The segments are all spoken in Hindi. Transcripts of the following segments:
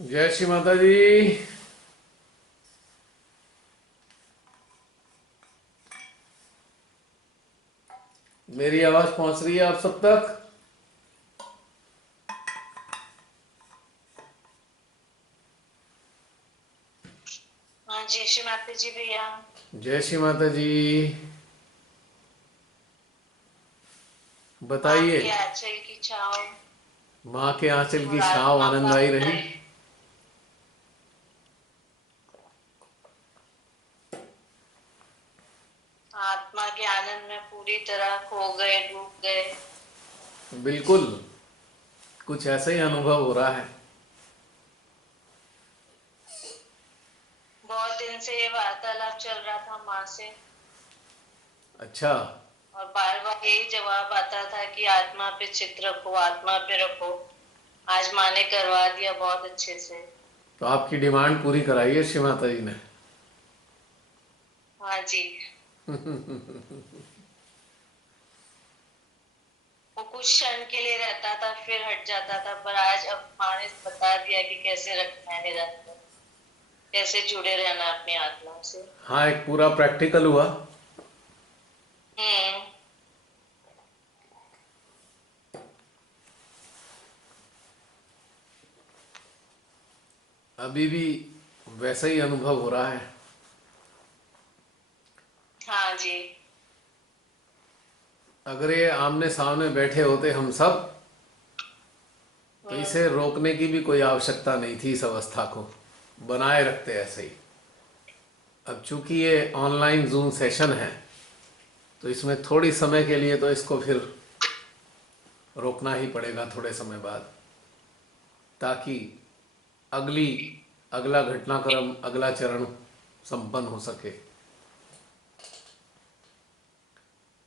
जय श्री माता जी। मेरी आवाज पहुंच रही है आप सब तक? हाँ जी, श्री माता जी भैया। जय श्री माता जी। बताइए। आपके आंचल की छाव माँ के आंचल और की छाँव आत्मा का आनंददायी रही। उदय। आत्मा के आनंद में पूरी तरह खो गए, डूब गए। बिल्कुल। कुछ ऐसा ही हम्म, अनुभव हो रहा है। बहुत दिन से ये वार्तालाप चल रहा था माँ से। अच्छा। और बार बार यही जवाब आता था कि आत्मा पे चित रखो, आत्मा पे रखो। आज माँ ने करवा दिया बहुत अच्छे से। तो आपकी डिमांड पूरी कराई है श्री माता जी ने। हाँ जी। वो कुछ क्षण के लिए रहता था, फिर हट जाता था, पर आज अब माँ ने बता दिया कि कैसे रखना है निरंतर, कैसे जुड़े रहना अपनी आत्मा से। हाँ, एक पूरा प्रैक्टिकल हुआ। हम्म। अभी भी वैसा ही अनुभव हो रहा है। हाँ जी। अगर ये आमने सामने बैठे होते हम सब, तो हम्म। इसे रोकने की भी कोई आवश्यकता नहीं थी। इस अवस्था को बनाए रखते ऐसे ही। अब चूंकि ये ऑनलाइन जूम सेशन है, तो इसमें थोड़ी समय के लिए तो इसको फिर रोकना ही पड़ेगा थोड़े समय बाद, ताकि अगली अगला घटनाक्रम, अगला चरण संपन्न हो सके।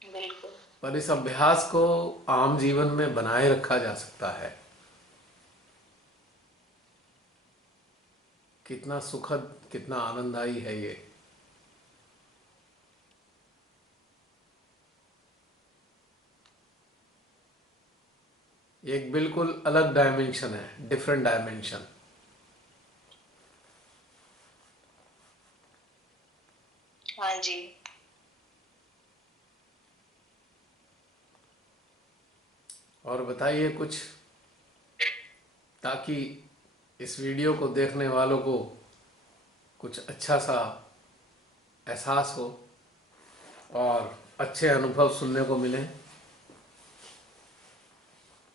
बिल्कुल। पर इस अभ्यास को आम जीवन में बनाए रखा जा सकता है। कितना सुखद, कितना आनंददायी है ये। एक बिल्कुल अलग डायमेंशन है, डिफरेंट डायमेंशन। हाँ जी। और बताइए कुछ, ताकि इस वीडियो को देखने वालों को कुछ अच्छा सा एहसास हो और अच्छे अनुभव सुनने को मिले।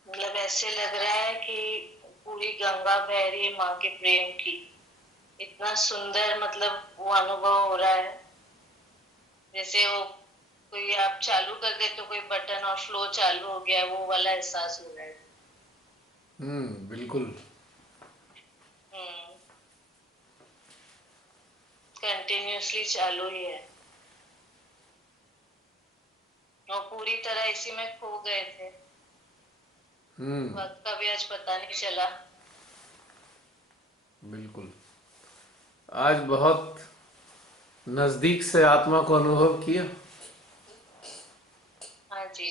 मतलब ऐसे लग रहा है कि पूरी गंगा बह रही है माँ के प्रेम की। इतना सुंदर, मतलब वो अनुभव हो रहा है जैसे वो कोई आप चालू कर दे तो कोई बटन और फ्लो चालू हो गया है, वो वाला एहसास हो रहा है। बिल्कुल। हम्म। कंटिन्यूअसली चालू ही है। और पूरी तरह इसी में खो गए थे। वक्त का भी आज पता नहीं चला। बिल्कुल। आज बहुत नज़दीक से आत्मा को अनुभव किया। हाँ जी।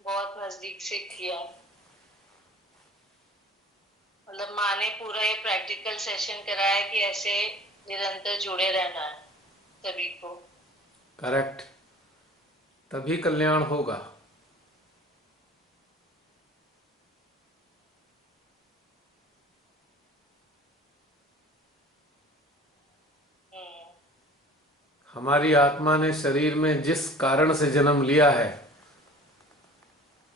बहुत नजदीक से किया। मतलब माँ ने पूरा ये प्रैक्टिकल सेशन कराया कि ऐसे निरंतर जुड़े रहना है सभी को। करेक्ट। तभी कल्याण होगा। हम्म। हमारी आत्मा ने शरीर में जिस कारण से जन्म लिया है,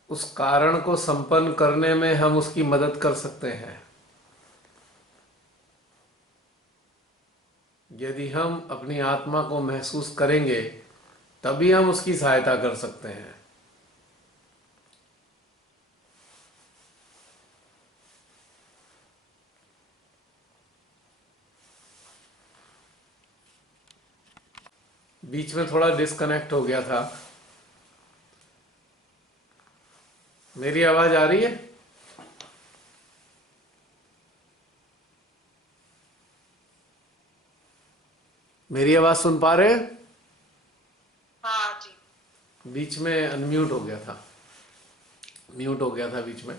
उस कारण को संपन्न करने में हम उसकी मदद कर सकते हैं। यदि हम अपनी आत्मा को महसूस करेंगे, तभी हम उसकी सहायता कर सकते हैं। बीच में थोड़ा डिस्कनेक्ट हो गया था। मेरी आवाज आ रही है? मेरी आवाज सुन पा रहे हैं? हाँ जी। बीच में अनम्यूट हो गया था। म्यूट हो गया था बीच में।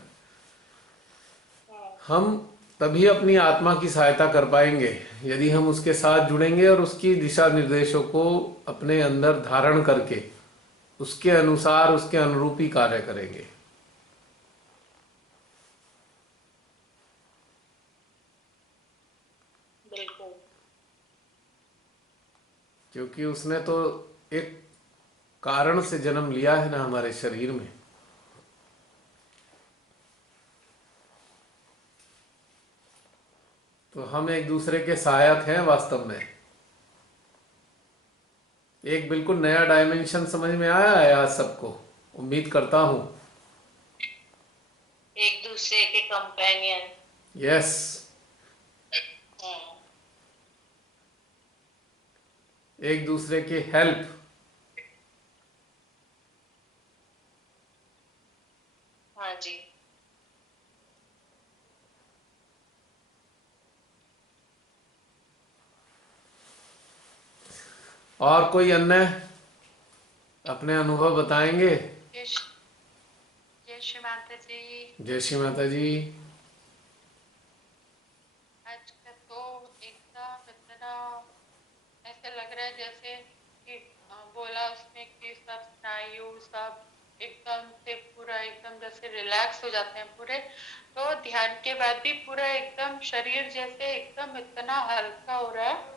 हम्म, हम तभी अपनी आत्मा की सहायता कर पाएंगे यदि हम उसके साथ जुड़ेंगे और उसकी दिशा निर्देशों को अपने अंदर धारण करके उसके अनुसार उसके अनुरूपी कार्य करेंगे। बिल्कुल। क्योंकि उसने तो एक कारण से जन्म लिया है ना हमारे शरीर में। तो हम एक दूसरे के सहायक हैं वास्तव में। एक बिल्कुल नया डायमेंशन समझ में आया है आज सबको, उम्मीद करता हूं। एक दूसरे के कंपेनियन। यस। हम्म। एक दूसरे के हेल्प। हाँ जी। और कोई अन्य अपने अनुभव बताएंगे? जय जय श्री माता जी। जय श्री माता जी। आज का तो एकदम इतना ऐसे लग रहा है जैसे कि बोला उसमें कि सब स्नायु सब एकदम से पूरा एकदम जैसे रिलैक्स हो जाते हैं पूरे। तो ध्यान के बाद भी पूरा एकदम शरीर जैसे एकदम इतना हल्का हो रहा है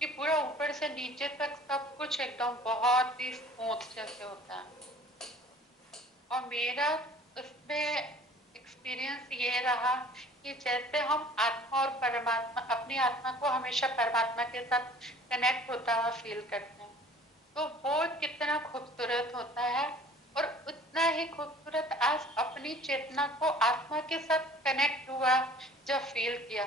कि पूरा ऊपर से नीचे तक सब कुछ एकदम बहुत ही स्मूथ जैसे होता है। और मेरा उसमें एक्सपीरियंस ये रहा कि जैसे हम आत्मा और परमात्मा अपनी आत्मा को हमेशा परमात्मा के साथ कनेक्ट होता हुआ फील करते हैं, तो वो कितना खूबसूरत होता है। और उतना ही खूबसूरत आज अपनी चेतना को आत्मा के साथ कनेक्ट हुआ जब फील किया,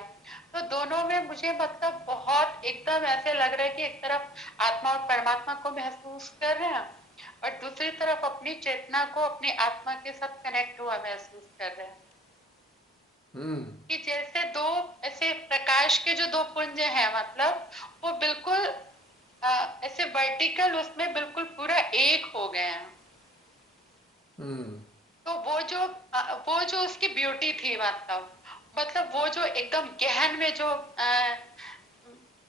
तो दोनों में मुझे मतलब बहुत एकदम ऐसे लग रहा है कि एक तरफ आत्मा और परमात्मा को महसूस कर रहे हैं और दूसरी तरफ अपनी चेतना को अपनी आत्मा के साथ कनेक्ट हुआ महसूस कर रहे हैं। हम्म। कि जैसे दो ऐसे प्रकाश के जो दो पुंज हैं मतलब वो बिल्कुल ऐसे वर्टिकल उसमें बिल्कुल पूरा एक हो गए हैं। हम्म। तो वो जो उसकी ब्यूटी थी मतलब वो जो एकदम गहन में जो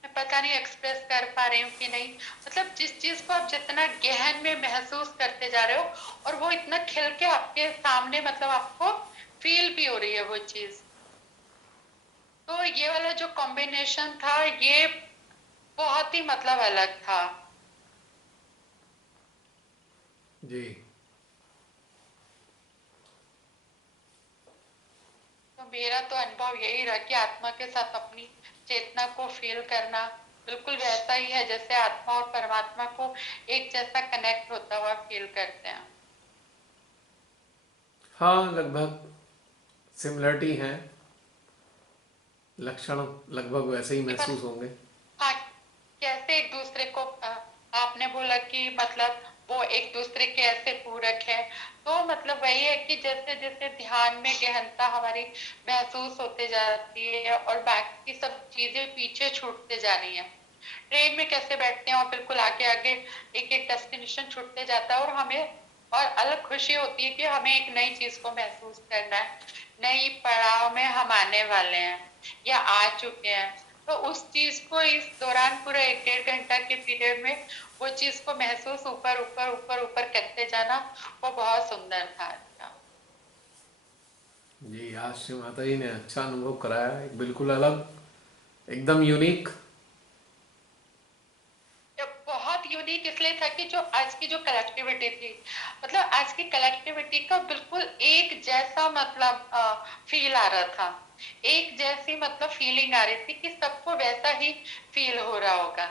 मैं पता नहीं एक्सप्रेस कर पा रही हूँ कि नहीं, मतलब जिस चीज को आप जितना गहन में महसूस करते जा रहे हो और वो इतना खिल के आपके सामने मतलब आपको फील भी हो रही है वो चीज। तो ये वाला जो कॉम्बिनेशन था ये बहुत ही मतलब अलग था। जी। तो मेरा तो अनुभव यही रहा कि आत्मा के साथ अपनी चेतना को फील करना बिल्कुल वैसा ही है जैसे आत्मा और परमात्मा को एक जैसा कनेक्ट होता हुआ फील करते हैं। हाँ, लगभग सिमिलरिटी है, लक्षण लगभग वैसे ही कि बस महसूस होंगे। हाँ, कैसे एक दूसरे को आपने बोला कि मतलब वो एक दूसरे के ऐसे पूरक है, तो मतलब वही है कि जैसे जैसे ध्यान में गहनता हमारी महसूस होते जाती है और बाकी सब चीजें पीछे छूटते जा रही है। ट्रेन में कैसे बैठते हैं और बिल्कुल आगे आगे एक एक डेस्टिनेशन छूटते जाता है और हमें और अलग खुशी होती है कि हमें एक नई चीज को महसूस करना है, नई पड़ाव में हम आने वाले हैं या आ चुके हैं। तो उस चीज को इस दौरान पूरा एक डेढ़ घंटा के पीरियड में वो चीज को महसूस ऊपर ऊपर ऊपर ऊपर करते जाना वो बहुत सुंदर था। अच्छा, जी, आज श्री माता जी ने अच्छा अनुभव कराया, एक बिल्कुल अलग, एकदम यूनिक। ये बहुत यूनिक इसलिए था कि जो आज की जो कलेक्टिविटी थी मतलब आज की कलेक्टिविटी का बिल्कुल एक जैसा मतलब फील आ रहा था, एक जैसी मतलब फीलिंग आ रही थी कि सबको वैसा ही फील हो रहा होगा।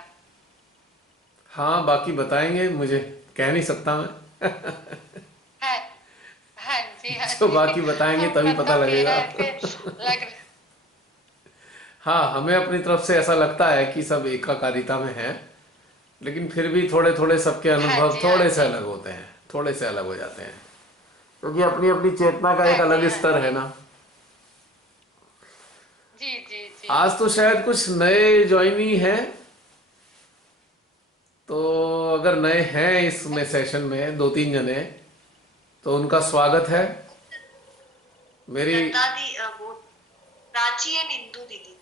हाँ, बाकी बताएंगे, मुझे कह नहीं सकता मैं। हाँ, हाँ जो जी। बाकी बताएंगे तो तभी पता मतलब मेरा लगेगा। ऐसे लग हाँ, हमें अपनी तरफ से ऐसा लगता है कि सब एकाकारिता में हैं, लेकिन फिर भी थोड़े थोड़े सबके अनुभव हाँ थोड़े से जी अलग होते हैं, थोड़े से अलग हो जाते हैं, क्योंकि अपनी अपनी चेतना का हाँ एक जी अलग हाँ स्तर है जी ना। जी जी जी। आज तो शायद कुछ नए ज्वाइनी हैं, तो अगर नए हैं इसमें सेशन में दो तीन जने, तो उनका स्वागत है। मेरी लता दी वो प्राची एंड इंदू दीदी।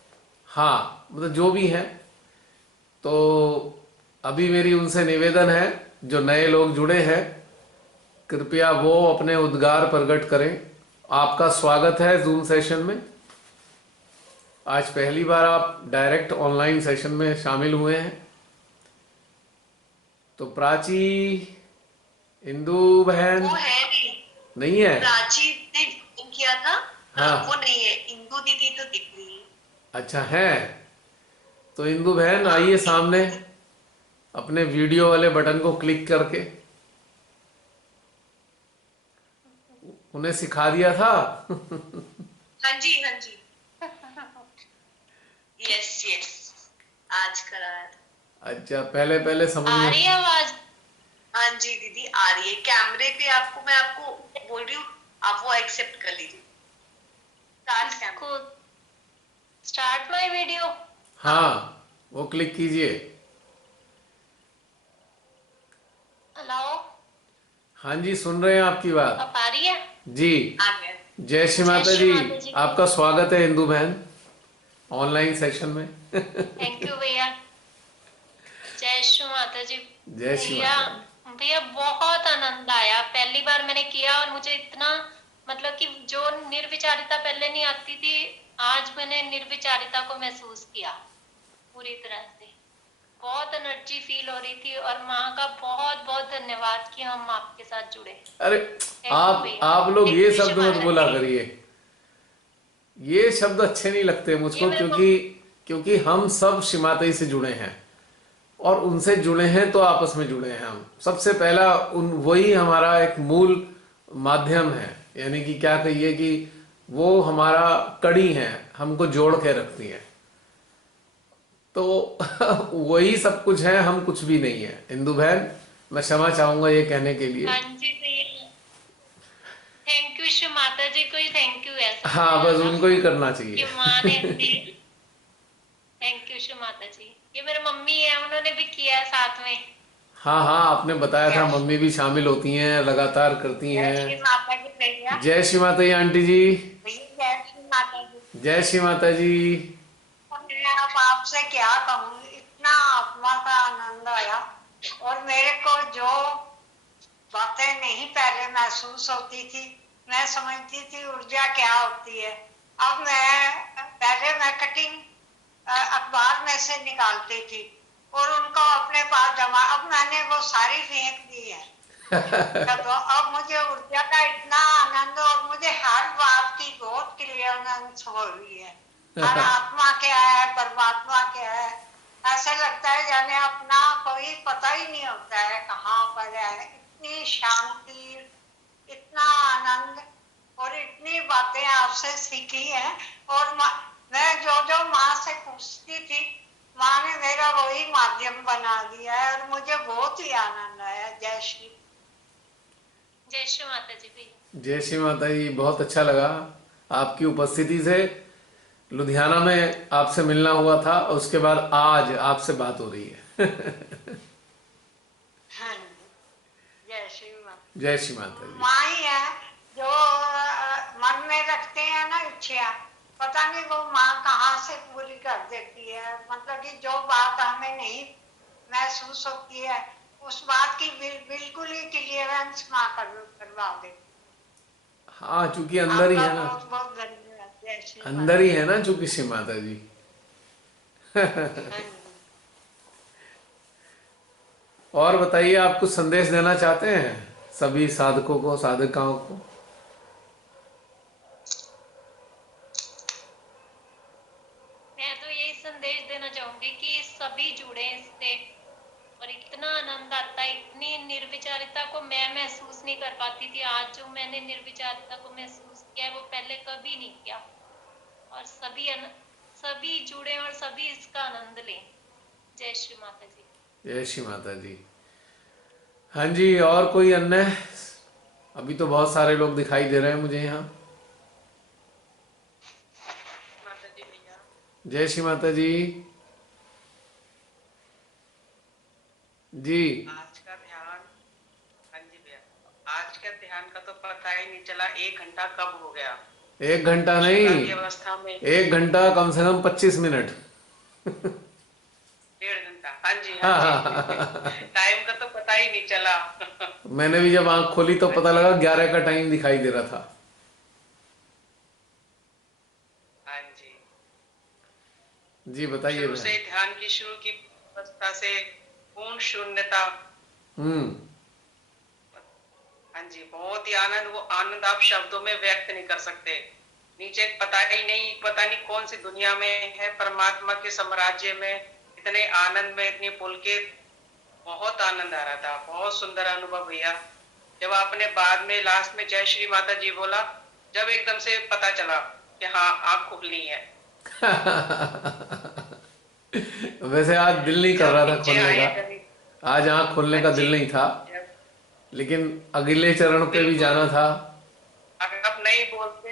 हाँ, मतलब जो भी हैं, तो अभी मेरी उनसे निवेदन है, जो नए लोग जुड़े हैं, कृपया वो अपने उद्गार प्रकट करें। आपका स्वागत है जूम सेशन में। आज पहली बार आप डायरेक्ट ऑनलाइन सेशन में शामिल हुए हैं। तो प्राची, इंदू बहन वो है नहीं, नहीं है? प्राची ने join किया था। हाँ, वो नहीं है, इंदू दीदी तो दिख रही है। अच्छा है। तो इंदू बहन हाँ आइए इंदू सामने, दीदी। अपने वीडियो वाले बटन को क्लिक करके। उन्हें सिखा दिया था। हाँ जी हाँ जी, यस यस, आज कराया था। अच्छा, पहले पहले समझ आ में। रही है आवाज? हाँ जी दीदी आ रही है। कैमरे पे आपको मैं आपको बोल रही हूँ, आप वो एक्सेप्ट कर लीजिए। Start camera, start my video. हाँ, हाँ, वो क्लिक कीजिए। हेलो, हाँ जी, सुन रहे हैं आपकी बात। अब आ रही है? जी। आ गया। जय श्री जय माता श्री जी। माता जी। आपका स्वागत है इंदू बहन, ऑनलाइन सेशन में। थैंक यू भैया। जय श्री माता जी। जय श्री भैया, माता जी। भैया बहुत आनंद आया। पहली बार मैंने किया और मुझे इतना, मतलब कि जो निर्विचारिता पहले नहीं आती थी, आज मैंने निर्विचारिता को महसूस किया पूरी तरह से। बहुत एनर्जी फील हो रही थी और माँ का बहुत बहुत धन्यवाद कि हम आपके साथ जुड़े। अरे, थैंक यू भैया। आप लोग थैंक ये यू विश्व शब्द मत माता बोला जी। करिए। ये शब्द अच्छे नहीं लगते ये मुझको, मेरे को क्योंकि क्योंकि हम सब श्रीमाता से जुड़े हैं, और उनसे जुड़े हैं तो आपस में जुड़े हैं। हम सबसे पहला उन वही हमारा एक मूल माध्यम है, यानी कि क्या कहिए कि वो हमारा कड़ी है, हमको जोड़ के रखती है। तो वही सब कुछ है, हम कुछ भी नहीं है। इंदु बहन, मैं क्षमा चाहूंगा ये कहने के लिए। हाँ जी भैया, थैंक यू विश्व माता जी को ही थैंक यू है सबसे हाँ, बस ज्यादा, उनको ही करना कि चाहिए। माँ ने इतनी। थैंक यू शिव माता जी। ये मेरे मम्मी है, उन्होंने भी किया है साथ में। हाँ हाँ, आपने बताया था, यस, मम्मी भी शामिल होती हैं, लगातार करती जय हैं। श्री माता जी भैया। जय श्री माता जी आंटी जी। भैया जय श्री माता जी। जय श्री माता जी। और मैं अब आपसे क्या कहूँ, इतना आत्मा का आनंद आया। और मेरे को जो बातें नहीं पहले महसूस होती थी, मैं समझती थी ऊर्जा क्या होती है। अब मैं कटिंग अखबार में से निकालती थी और उनको अपने पास जमा, अब मैंने वो सारी फेंक दी है। तो अब मुझे ऊर्जा का इतना आनंद, और मुझे हर बात की बहुत क्लियरेंस हो रही है। हर आत्मा क्या है, परमात्मा क्या है, ऐसा लगता है जाने अपना कोई पता ही नहीं होता है कहाँ पर है। इतनी शांति, इतना आनंद, और इतनी बातें आपसे सीखी हैं। और मैं जो जो माँ से पूछती थी, माँ ने मेरा वही माध्यम बना दिया है और मुझे बहुत ही आनंद आया। जय श्री माता जी भी। जय श्री माता जी। बहुत अच्छा लगा आपकी उपस्थिति से। लुधियाना में आपसे मिलना हुआ था, और उसके बाद आज आपसे बात हो रही है। हाँ, जय श्री माता। जय श्री माता जी। माँ ही है जो मन में रखते हैं ना इच्छा, पता नहीं वो माँ कहाँ से पूरी कर देती है। मतलब कि जो बात हमें नहीं महसूस होती है, उस बात की बिल्कुल ही क्लियरेंस माँ करवा देती। हाँ, चूंकि अंदर ही आपका है ना। बहुत बहुत धन्यवाद। जय श्री अंदर माता। ही है ना, चूंकि श्री माता जी। हाँ जी। और बताइए, आप कुछ संदेश देना चाहते हैं सभी साधकों को, साधकाओं को? मैं तो यही संदेश देना चाहूंगी कि सभी जुड़े इससे, और इतना आनंद आता है। इतनी निर्विचारिता को मैं महसूस नहीं कर पाती थी, आज जो मैंने निर्विचारिता को महसूस किया है वो पहले कभी नहीं किया। और सभी जुड़े और सभी इसका आनंद लें। जय श्री माता जी। जय श्री माता जी। हाँ जी, और कोई अन्य? अभी तो बहुत सारे लोग दिखाई दे रहे हैं मुझे यहाँ। माता जी भैया। जय श्री माता जी। जी। आज का ध्यान, हाँ जी भैया, आज का ध्यान ध्यान का तो पता ही नहीं चला, 1 घंटा कब हो गया। 1 घंटा नहीं, शुरुआती अवस्था में 1 घंटा कम से कम 25 मिनट। 1.5 घंटा, हाँ जी हाँ हाँ जी। हाँ हाँ। टाइम का तो पता ही नहीं चला। मैंने भी जब आंख खोली तो हाँ पता जी लगा 11 का टाइम दिखाई दे रहा था। हाँ जी। जी बताइए शुरू से बहन। ही ध्यान की शुरू की अवस्था से पूर्ण शून्यता। हम्म। हाँ जी, बहुत ही आनंद, वो आनंद आप शब्दों में व्यक्त नहीं कर सकते। नीचे पता ही नहीं, पता नहीं कौन सी दुनिया में है, परमात्मा के साम्राज्य में, इतने आनंद में, इतनी पुलकित, बहुत आनंद आ रहा था, बहुत सुंदर अनुभव भैया। जब आपने बाद में लास्ट में जय श्री माता जी बोला, जब एकदम से पता चला कि हाँ आंख खुली है। वैसे आज दिल नहीं कर जब रहा था नीचे खोलने आए का। जब, आज आंख खोलने हाँ का जी, दिल नहीं था, जब लेकिन अगले चरण पे भी बिल्कुल, जाना था। अगर आप नहीं बोलते,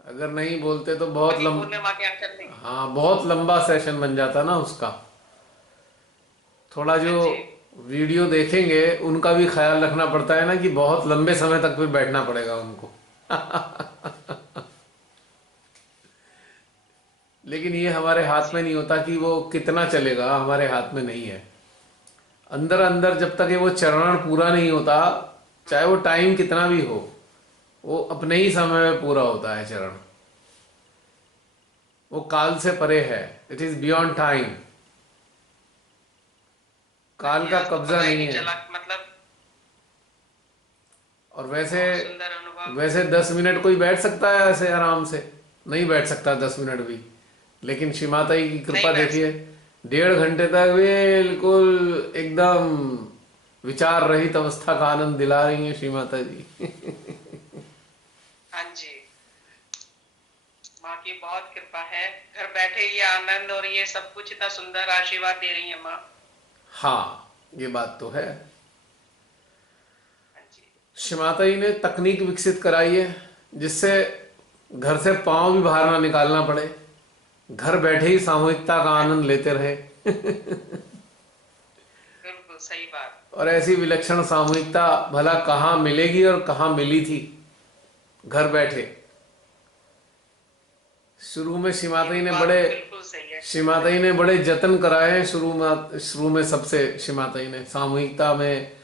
अगर नहीं बोलते तो बहुत मनी बोलने माँ के आंचल नहीं। हाँ बहुत लंबा सेशन बन जाता ना उसका। थोड़ा हाँ जो जी वीडियो देखेंगे उनका भी ख्याल रखना पड़ता है ना कि बहुत लंबे समय तक भी बैठना पड़ेगा उनको। लेकिन ये हमारे हाँ हाथ जी में नहीं होता कि वो कितना चलेगा, हमारे हाथ में नहीं है। अंदर अंदर जब तक ये वो चरण पूरा नहीं होता, चाहे वो टाइम कितना भी हो, वो अपने ही समय में पूरा होता है चरण। वो काल से परे है, इट इज बियॉन्ड टाइम। हाँ काल जी। का आज तो कब्जा पता ही नहीं नहीं है। चला, मतलब और वैसे बहुत सुंदर अनुभव। वैसे 10 मिनट कोई बैठ सकता है ऐसे आराम से? नहीं बैठ सकता 10 मिनट भी। लेकिन श्री माता जी की नहीं कृपा बैठ देखिए, सकते। 1.5 घंटे तक बिल्कुल एकदम विचार रहित अवस्था का आनंद दिला रही हैं श्री माता जी। हाँ जी, माँ की बहुत कृपा है, घर बैठे ये आनंद और ये सब कुछ इतना सुंदर आशीर्वाद दे रही है माँ। हाँ ये बात तो है। हाँ जी श्री माता जी ने तकनीक विकसित कराई है जिससे घर से पांव भी बाहर ना निकालना पड़े, घर बैठे ही सामूहिकता का हाँ आनंद जी, लेते रहे। बिल्कुल सही बात। और ऐसी विलक्षण सामूहिकता भला कहाँ मिलेगी और कहाँ मिली थी घर बैठे। शुरू में श्री ये माता जी भी ने बात बड़े तो बिल्कुल सही है। श्री माता जी ने बड़े जतन कराए हैं शुरू में सबसे श्री माता जी ने सामूहिकता में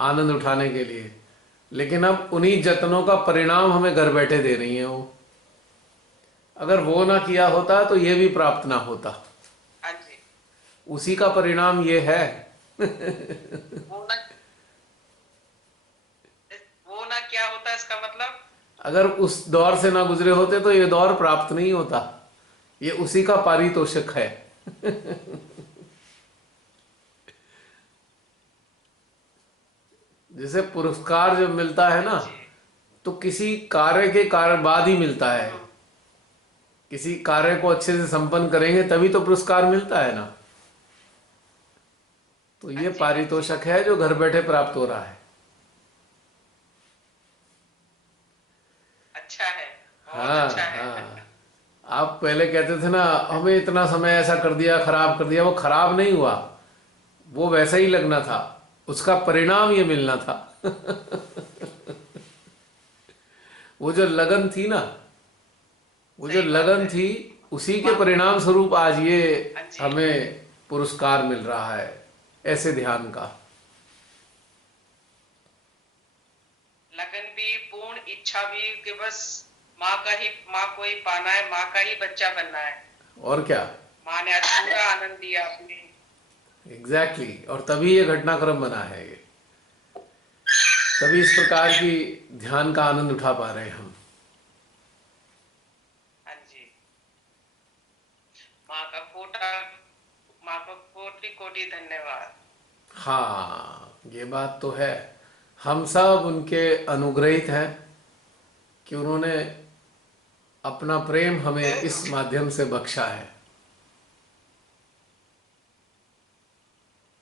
आनंद उठाने के लिए। लेकिन अब उन्हीं जतनों का परिणाम हमें घर बैठे दे रही हैं वो। अगर वो ना किया होता तो ये भी प्राप्त ना होता। हाँ जी, उसी का परिणाम ये है। वो ना, वो ना क्या होता इसका मतलब। अगर उस दौर से ना गुजरे होते तो ये दौर प्राप्त नहीं होता। ये उसी का पारितोषिक है। जैसे पुरस्कार जब मिलता है हाँ ना, जी तो किसी कार्य के कार्य बाद ही मिलता है। किसी कार्य को अच्छे से संपन्न करेंगे तभी तो पुरस्कार मिलता है ना। तो हाँ ये जी हाँ जी, पारितोषिक है जो घर बैठे प्राप्त हो रहा है। अच्छा है, बहुत हाँ अच्छा है। हाँ। आप पहले कहते थे ना हमें इतना समय ऐसा कर दिया, खराब कर दिया। वो खराब नहीं हुआ, वो वैसा ही लगना था, उसका परिणाम ये मिलना था। वो जो लगन थी ना, वो जो सही बात लगन है थी, उसी के माँ। परिणाम स्वरूप आज ये हाँ जी, हमें पुरस्कार मिल रहा है ऐसे ध्यान का। लगन भी, पूर्ण इच्छा भी कि बस माँ का ही, माँ को ही पाना है, माँ का ही बच्चा बनना है। और क्या। माँ ने आज पूरा आनंद दिया अपने। Exactly exactly। और तभी ये घटनाक्रम बना है ये, तभी इस प्रकार की ध्यान का आनंद उठा पा रहे हैं हम। हाँ जी, माँ का कोटा, माँ को कोटि कोटि धन्यवाद। हाँ ये बात तो है। हम सब उनके अनुग्रहित हैं कि उन्होंने अपना प्रेम हमें इस माध्यम से बख्शा है।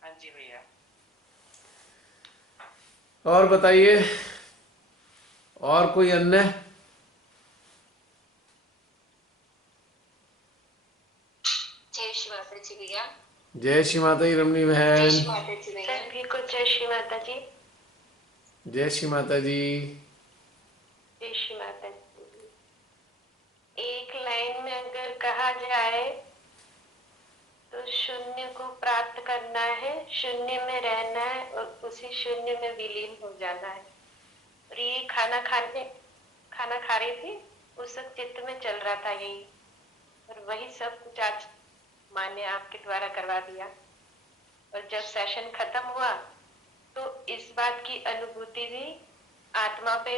हाँ जी भैया। और बताइए, और कोई अन्य? जय श्री माता जी भैया। जय श्री माता जी रमणी जय बहन। श्री माता जी भैया। सभी को जय श्री माता जी। जय श्री माता जी। जय श्री माता जी। एक लाइन में अगर कहा जाए तो शून्य को प्राप्त करना है, शून्य में रहना है और उसी शून्य में विलीन हो जाना है। और ये खाना खा रही थी, उस वक्त चित्त में चल रहा था यही, और वही सब कुछ आज माँ ने आपके द्वारा करवा दिया। और जब सेशन खत्म हुआ तो इस बात की अनुभूति भी आत्मा पे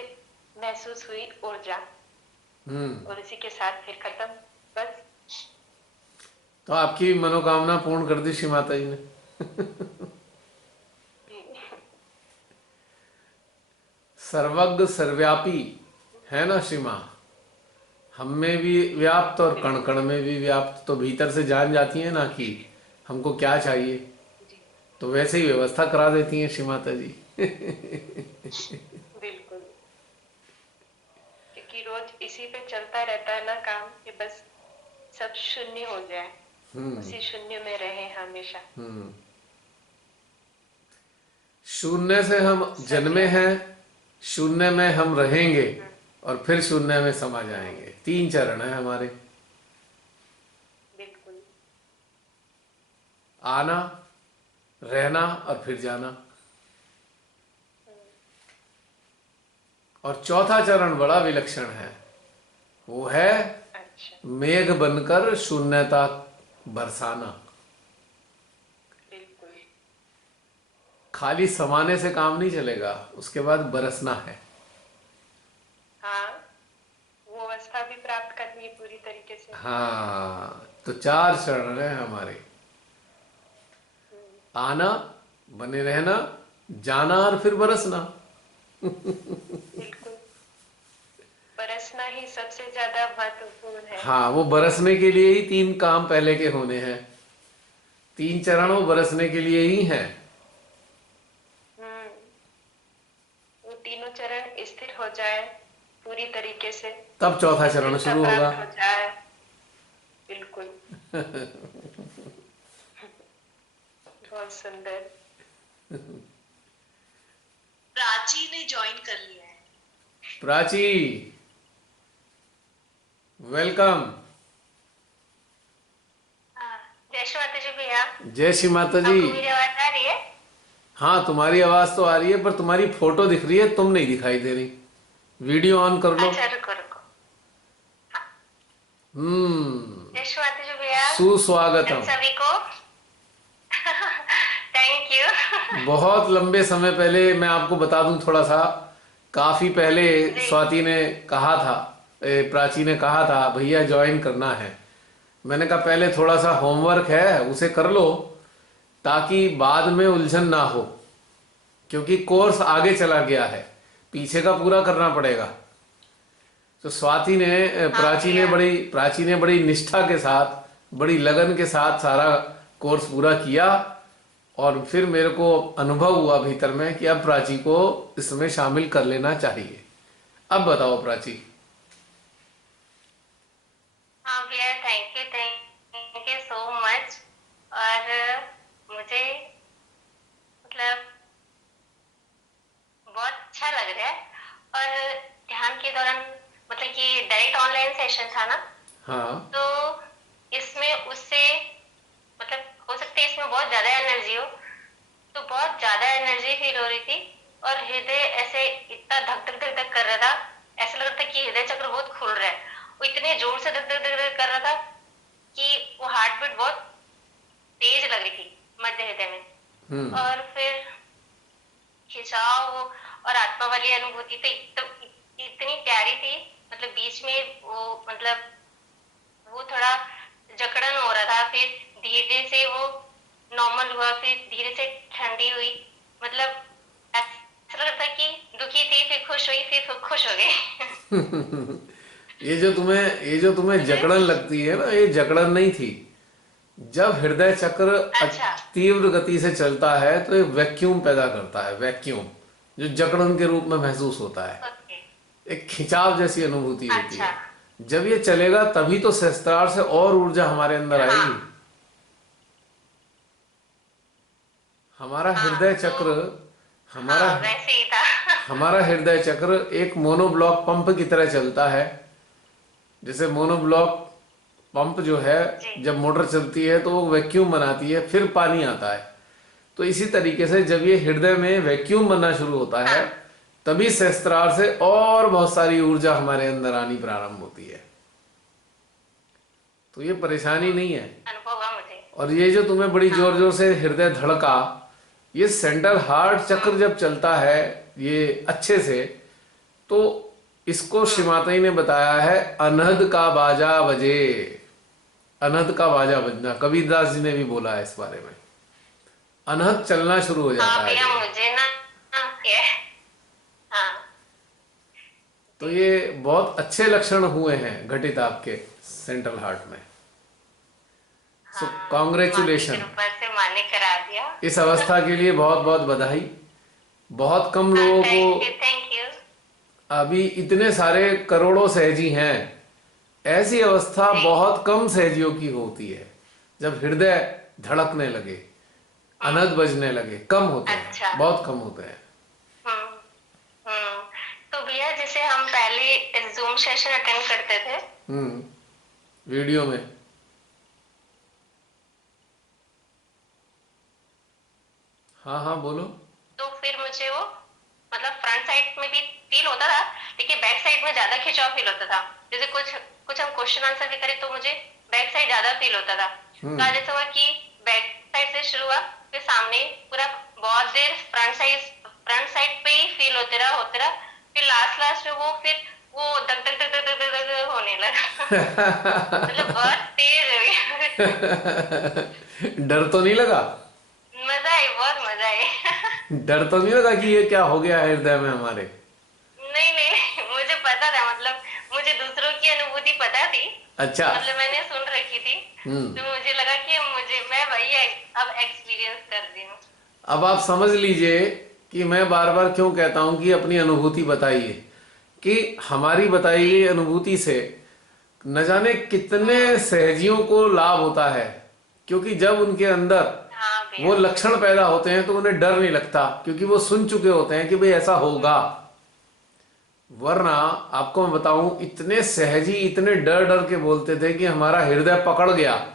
महसूस हुई, ऊर्जा, और इसी के साथ फिर खत्म। बस। तो आपकी मनोकामना पूर्ण कर दी श्री माता जी ने। सर्वज्ञ सर्वव्यापी है ना श्री माँ, हम में भी व्याप्त और कण कण में भी व्याप्त, तो भीतर से जान जाती है ना कि हमको क्या चाहिए, तो वैसे ही व्यवस्था करा देती हैं श्री माता जी। बिल्कुल, क्योंकि रोज इसी पे चलता रहता है ना काम, कि बस सब शून्य हो जाए, उसी शून्य में रहे हमेशा। शून्य से हम जन्मे हैं, शून्य में हम रहेंगे और फिर शून्य में समा जाएंगे। 3 चरण है हमारे। बिल्कुल। आना, रहना और फिर जाना। और चौथा चरण बड़ा विलक्षण है, वो है अच्छा। मेघ बनकर शून्यता बरसाना। बिल्कुल। खाली समाने से काम नहीं चलेगा, उसके बाद बरसना है। हाँ, वो अवस्था भी प्राप्त करनी है पूरी तरीके से। हाँ, तो 4 चरण है हमारे। आना, बने रहना, जाना और फिर बरसना। बिल्कुल, बरसना ही सबसे ज्यादा महत्वपूर्ण है। हाँ, वो बरसने के लिए ही 3 काम पहले के होने हैं। 3 चरण वो बरसने के लिए ही हैं। वो तीनों चरण स्थिर हो जाए पूरी तरीके से, तब चौथा चरण शुरू होगा। हो जाए। बिल्कुल। बहुत सुंदर। प्राची ने ज्वाइन कर लिया है। प्राची, वेलकम। जय श्री माता जी भैया। जय श्री माता जी। आपको मेरी आवाज आ रही है? हाँ, तुम्हारी आवाज तो आ रही है, पर तुम्हारी फोटो दिख रही है, तुम नहीं दिखाई दे रही। वीडियो ऑन कर लो। अच्छा, रुको रुको। जय श्री माता जी भैया। सुस्वागतम सभी को। Thank you. बहुत लंबे समय पहले, मैं आपको बता दूं थोड़ा सा, काफी पहले स्वाति ने कहा था, प्राची ने कहा था भैया ज्वाइन करना है। मैंने कहा पहले थोड़ा सा होमवर्क है उसे कर लो, ताकि बाद में उलझन ना हो, क्योंकि कोर्स आगे चला गया है, पीछे का पूरा करना पड़ेगा। तो स्वाति ने, प्राची ने बड़ी निष्ठा के साथ, बड़ी लगन के साथ सारा कोर्स पूरा किया, और फिर मेरे को अनुभव हुआ भीतर में कि अब प्राची को इसमें शामिल कर लेना चाहिए। अब बताओ प्राची। हाँ भैया, थैंक यू सो मच। और मुझे मतलब बहुत अच्छा लग रहा है। और ध्यान के दौरान, मतलब कि डायरेक्ट ऑनलाइन सेशन था ना, हाँ, तो इसमें उससे मतलब हो सकता है इसमें बहुत ज्यादा एनर्जी हो, तो बहुत ज्यादा एनर्जी फील हो रही थी, और हृदय ऐसे इतना धक धक धक धक कर रहा था, ऐसा लग रहा था कि हृदय चक्र बहुत खुल रहा है। वो इतने जोर से धक धक धक धक कर रहा था कि वो हार्ट बीट बहुत तेज लग रही थी मध्य हृदय में। और फिर खिंचाव और आत्मा वाली अनुभूति तो एकदम इतनी प्यारी थी। मतलब बीच में वो, मतलब वो थोड़ा जकड़न हो रहा था, फिर धीरे से वो नॉर्मल हुआ, फिर धीरे से ठंडी हुई। मतलब ऐसा लगता कि दुखी थी, फिर खुश हुई, फिर खुश हो गई। ये जो तुम्हें जकड़न लगती है ना, ये जकड़न नहीं थी। जब हृदय चक्र अच्छा। तीव्र गति से चलता है तो एक वैक्यूम पैदा करता है, वैक्यूम जो जकड़न के रूप में महसूस होता है। एक खिंचाव जैसी अनुभूति होती है। जब ये चलेगा तभी तो सहस्त्रार से और ऊर्जा हमारे अंदर आएगी। हमारा हृदय चक्र हमारा हाँ वैसे ही था। हमारा हृदय चक्र एक मोनोब्लॉक पंप की तरह चलता है। जैसे मोनोब्लॉक पंप जो है, जी। जब मोटर चलती है तो वो वैक्यूम बनाती है, फिर पानी आता है। तो इसी तरीके से जब ये हृदय में वैक्यूम बनना शुरू होता है, हाँ। तभी सहस्त्रार से और बहुत सारी ऊर्जा हमारे अंदर आनी प्रारंभ होती है। तो ये परेशानी नहीं है। अनुभव हुआ मुझे। और ये जो तुम्हें बड़ी हाँ। जोर जोर से हृदय धड़का, ये सेंट्रल हार्ट चक्र जब चलता है ये अच्छे से, तो इसको श्रीमाता ने बताया है अनहद का बाजा बजे। अनहद का बाजा बजना कबीरदास जी ने भी बोला है इस बारे में। अनहद चलना शुरू हो जाता हाँ है भैया जब। मुझे ना, ये, हाँ तो ये बहुत अच्छे लक्षण हुए हैं घटित आपके सेंट्रल हार्ट में। सो हाँ, माँ की कॉन्ग्रेचुलेशन। कृपा से माँ ने करा दिया। इस अवस्था के लिए बहुत बहुत बधाई। बहुत कम हाँ लोगों थैंक को, यू थैंक यू। अभी इतने सारे करोड़ों सहजी हैं, ऐसी अवस्था जी। बहुत कम सहजियों की होती है जब हृदय धड़कने लगे, अनहद बजने लगे। कम होते हैं, अच्छा। बहुत कम होते हैं। हम्म। तो भैया जैसे हम पहले जूम सेशन अटेंड करते थे। वीडियो में। हाँ हाँ बोलो। तो फिर मुझे वो मतलब फ्रंट साइड में भी फील होता था, लेकिन बैक साइड में ज्यादा खिंचाव फील होता था। जैसे कुछ कुछ हम क्वेश्चन आंसर भी करें तो मुझे बैक साइड ज्यादा फील होता था। तो आज ऐसा हुआ कि बैक साइड से शुरू हुआ, फिर सामने पूरा बहुत देर फ्रंट साइड पे ही फील होते रहा, फिर लास्ट में वो फिर वो धक धक धक धक धक धक धक होने लगा। मतलब बहुत तेज हो गया। डर तो नहीं लगा? मजा आई, बहुत मजा आई। डर तो नहीं लगा कि ये क्या हो गया है हृदय में हमारे? नहीं नहीं नहीं, मुझे पता था, मतलब मुझे दूसरों की अनुभूति पता थी। अच्छा। मतलब मैंने सुन रखी थी। तो मुझे लगा कि मैं वही अब एक्सपीरियंस कर रही हूँ। अब आप समझ लीजिए कि मैं बार बार क्यों कहता हूं कि अपनी अनुभूति बताइए, कि हमारी बताई गई अनुभूति से न जाने कितने सहजियों को लाभ होता है। क्योंकि जब उनके अंदर हाँ भैया। वो लक्षण पैदा होते हैं तो उन्हें डर नहीं लगता, क्योंकि वो सुन चुके होते हैं कि भाई ऐसा होगा। वरना आपको मैं बताऊं, इतने सहजी इतने डर डर के बोलते थे कि हमारा हृदय पकड़ गया।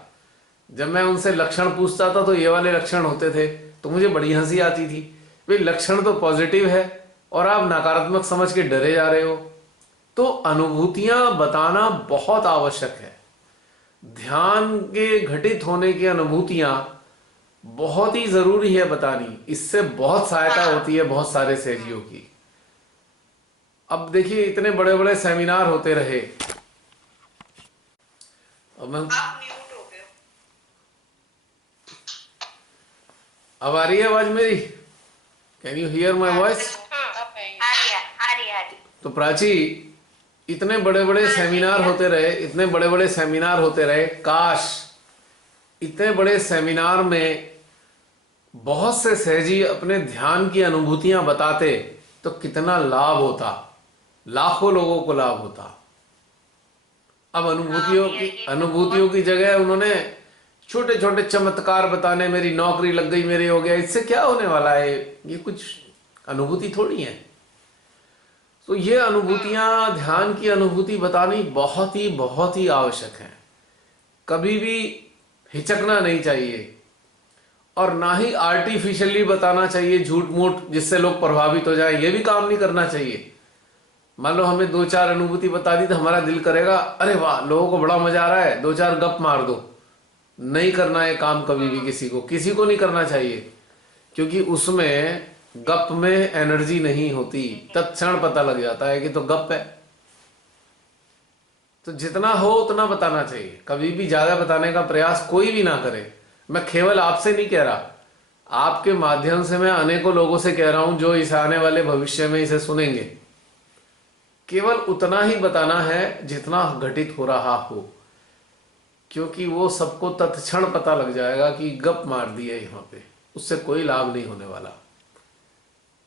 जब मैं उनसे लक्षण पूछता था तो ये वाले लक्षण होते थे, तो मुझे बड़ी हंसी आती थी। भाई लक्षण तो पॉजिटिव है और आप नकारात्मक समझ के डरे जा रहे हो। तो अनुभूतियां बताना बहुत आवश्यक है। ध्यान के घटित होने की अनुभूतियां बहुत ही जरूरी है बतानी। इससे बहुत सहायता होती है बहुत सारे सहजियों की। अब देखिए इतने बड़े बड़े सेमिनार होते रहे। अब मैं आप म्यूट हो गए हो। अब आ रही है आवाज मेरी? Can you here my voice? अब है आ रही है आ रही है आ रही। तो प्राची, इतने बड़े बड़े सेमिनार होते रहे, इतने बड़े बड़े सेमिनार होते रहे। काश इतने बड़े सेमिनार में बहुत से सहजी अपने ध्यान की अनुभूतियां बताते तो कितना लाभ होता, लाखों लोगों को लाभ होता। अब अनुभूतियों की जगह उन्होंने छोटे छोटे चमत्कार बताने, मेरी नौकरी लग गई, मेरी हो गया। इससे क्या होने वाला है? ये कुछ अनुभूति थोड़ी है। तो ये अनुभूतियां, ध्यान की अनुभूति बतानी बहुत ही आवश्यक है। कभी भी हिचकना नहीं चाहिए और ना ही आर्टिफिशियली बताना चाहिए झूठ मूठ जिससे लोग प्रभावित हो जाए। ये भी काम नहीं करना चाहिए। मान लो हमें दो चार अनुभूति बता दी तो हमारा दिल करेगा अरे वाह लोगों को बड़ा मजा आ रहा है, दो चार गप मार दो। नहीं करना है काम कभी भी, किसी को नहीं करना चाहिए, क्योंकि उसमें गप में एनर्जी नहीं होती। तत्क्षण पता लग जाता है कि तो गप है। तो जितना हो उतना बताना चाहिए। कभी भी ज्यादा बताने का प्रयास कोई भी ना करे। मैं केवल आपसे नहीं कह रहा, आपके माध्यम से मैं अनेकों लोगों से कह रहा हूं जो इस आने वाले भविष्य में इसे सुनेंगे। केवल उतना ही बताना है जितना घटित हो रहा हो, क्योंकि वो सबको तत्क्षण पता लग जाएगा कि गप मार दिए यहाँ पे, उससे कोई लाभ नहीं होने वाला।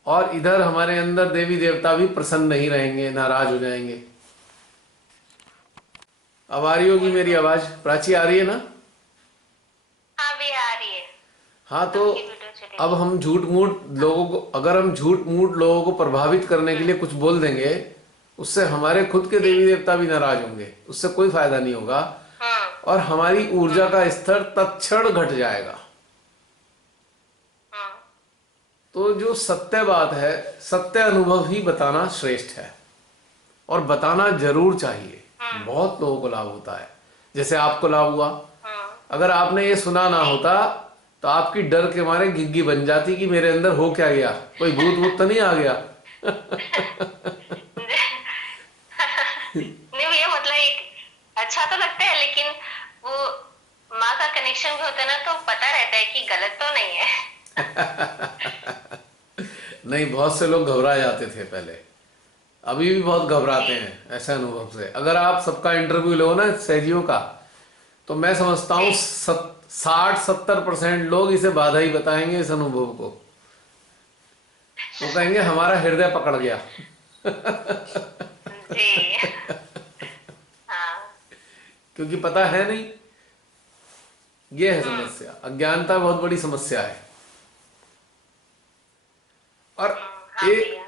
और इधर हमारे अंदर देवी देवता भी प्रसन्न नहीं रहेंगे, नाराज हो जाएंगे। अब आ रही होगी मेरी आवाज? प्राची आ रही है ना? हाँ भैया आ रही है। हाँ तो आपकी वीडियो चल अब हम झूठ मूठ लोगों को, अगर हम झूठ मूठ लोगों को प्रभावित करने के लिए कुछ बोल देंगे, उससे हमारे खुद के देवी देवता भी नाराज होंगे, उससे कोई फायदा नहीं होगा और हमारी ऊर्जा का स्तर तत्क्षण घट जाएगा। तो जो सत्य बात है, सत्य अनुभव ही बताना श्रेष्ठ है और बताना जरूर चाहिए। बहुत लोगों को लाभ होता है, जैसे आपको लाभ हुआ। अगर आपने ये सुना ना होता तो आपकी डर के मारे घिग्गी बन जाती कि मेरे अंदर हो क्या गया, कोई भूत भूत तो नहीं आ गया। नहीं भैया, मतलब एक अच्छा तो लगता है, लेकिन वो माँ का कनेक्शन भी होता है ना, तो पता रहता है कि गलत तो नहीं है। नहीं, बहुत से लोग घबरा जाते थे पहले, अभी भी बहुत घबराते हैं ऐसे अनुभव से। अगर आप सबका इंटरव्यू लो ना सहजियों का, तो मैं समझता हूँ 60-70% लोग इसे बाधा ही बताएंगे इस अनुभव को। वो कहेंगे हमारा हृदय पकड़ गया। जी। हाँ। क्योंकि पता है नहीं, ये है समस्या। अज्ञानता बहुत बड़ी समस्या है। और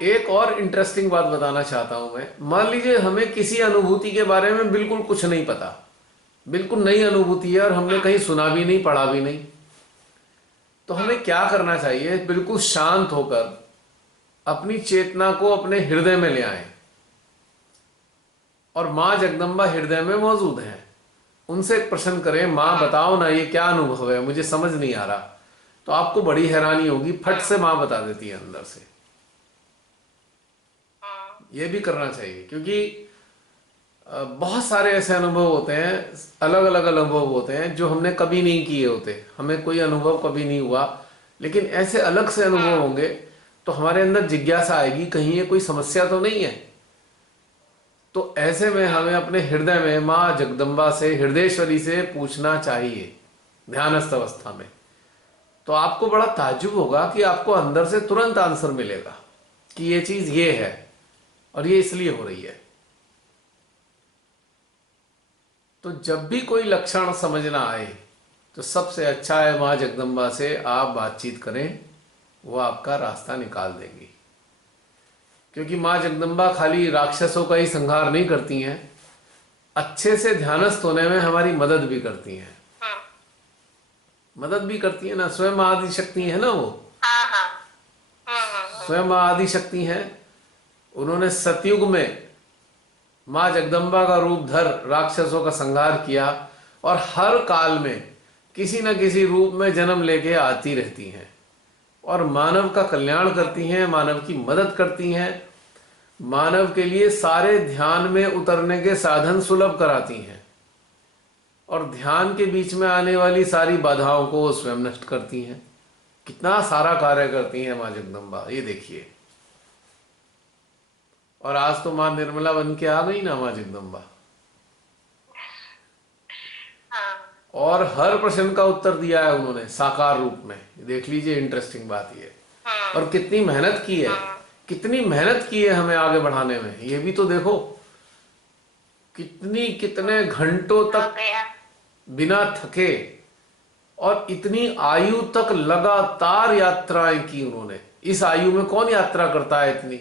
एक और इंटरेस्टिंग बात बताना चाहता हूं मैं। मान लीजिए हमें किसी अनुभूति के बारे में बिल्कुल कुछ नहीं पता, बिल्कुल नई अनुभूति है और हमने कहीं सुना भी नहीं, पढ़ा भी नहीं, तो हमें क्या करना चाहिए? बिल्कुल शांत होकर अपनी चेतना को अपने हृदय में ले आए और मां जगदम्बा हृदय में मौजूद है। उनसे एक प्रश्न करें, मां बताओ ना ये क्या अनुभव है, मुझे समझ नहीं आ रहा। तो आपको बड़ी हैरानी होगी, फट से मां बता देती है अंदर से। ये भी करना चाहिए, क्योंकि बहुत सारे ऐसे अनुभव होते हैं, अलग अलग अनुभव होते हैं जो हमने कभी नहीं किए होते, हमें कोई अनुभव कभी नहीं हुआ, लेकिन ऐसे अलग से अनुभव होंगे तो हमारे अंदर जिज्ञासा आएगी, कहीं ये कोई समस्या तो नहीं है। तो ऐसे में हमें अपने हृदय में मां जगदम्बा से, हृदयेश्वरी से पूछना चाहिए ध्यानस्थ अवस्था में। तो आपको बड़ा ताज्जुब होगा कि आपको अंदर से तुरंत आंसर मिलेगा कि ये चीज ये है और ये इसलिए हो रही है। तो जब भी कोई लक्षण समझना आए तो सबसे अच्छा है मां जगदम्बा से आप बातचीत करें, वो आपका रास्ता निकाल देंगी। क्योंकि मां जगदम्बा खाली राक्षसों का ही संहार नहीं करती हैं, अच्छे से ध्यानस्थ होने में हमारी मदद भी करती हैं। मदद भी करती है ना, स्वयं आदि शक्ति है ना वो। स्वयं आदि शक्ति है। उन्होंने सतयुग में मां जगदम्बा का रूप धर राक्षसों का संहार किया और हर काल में किसी न किसी रूप में जन्म लेके आती रहती हैं और मानव का कल्याण करती हैं, मानव की मदद करती हैं, मानव के लिए सारे ध्यान में उतरने के साधन सुलभ कराती हैं और ध्यान के बीच में आने वाली सारी बाधाओं को स्वयं नष्ट करती हैं। कितना सारा कार्य करती हैं मां जगदम्बा, ये देखिए। और आज तो मां निर्मला बन के आ गई ना मां जगदम्बा, और हर प्रश्न का उत्तर दिया है उन्होंने साकार रूप में। देख लीजिए, इंटरेस्टिंग बात ये। और कितनी मेहनत की है, कितनी मेहनत की है हमें आगे बढ़ाने में, ये भी तो देखो। कितने घंटों तक बिना थके और इतनी आयु तक लगातार यात्राएं की उन्होंने। इस आयु में कौन यात्रा करता है इतनी?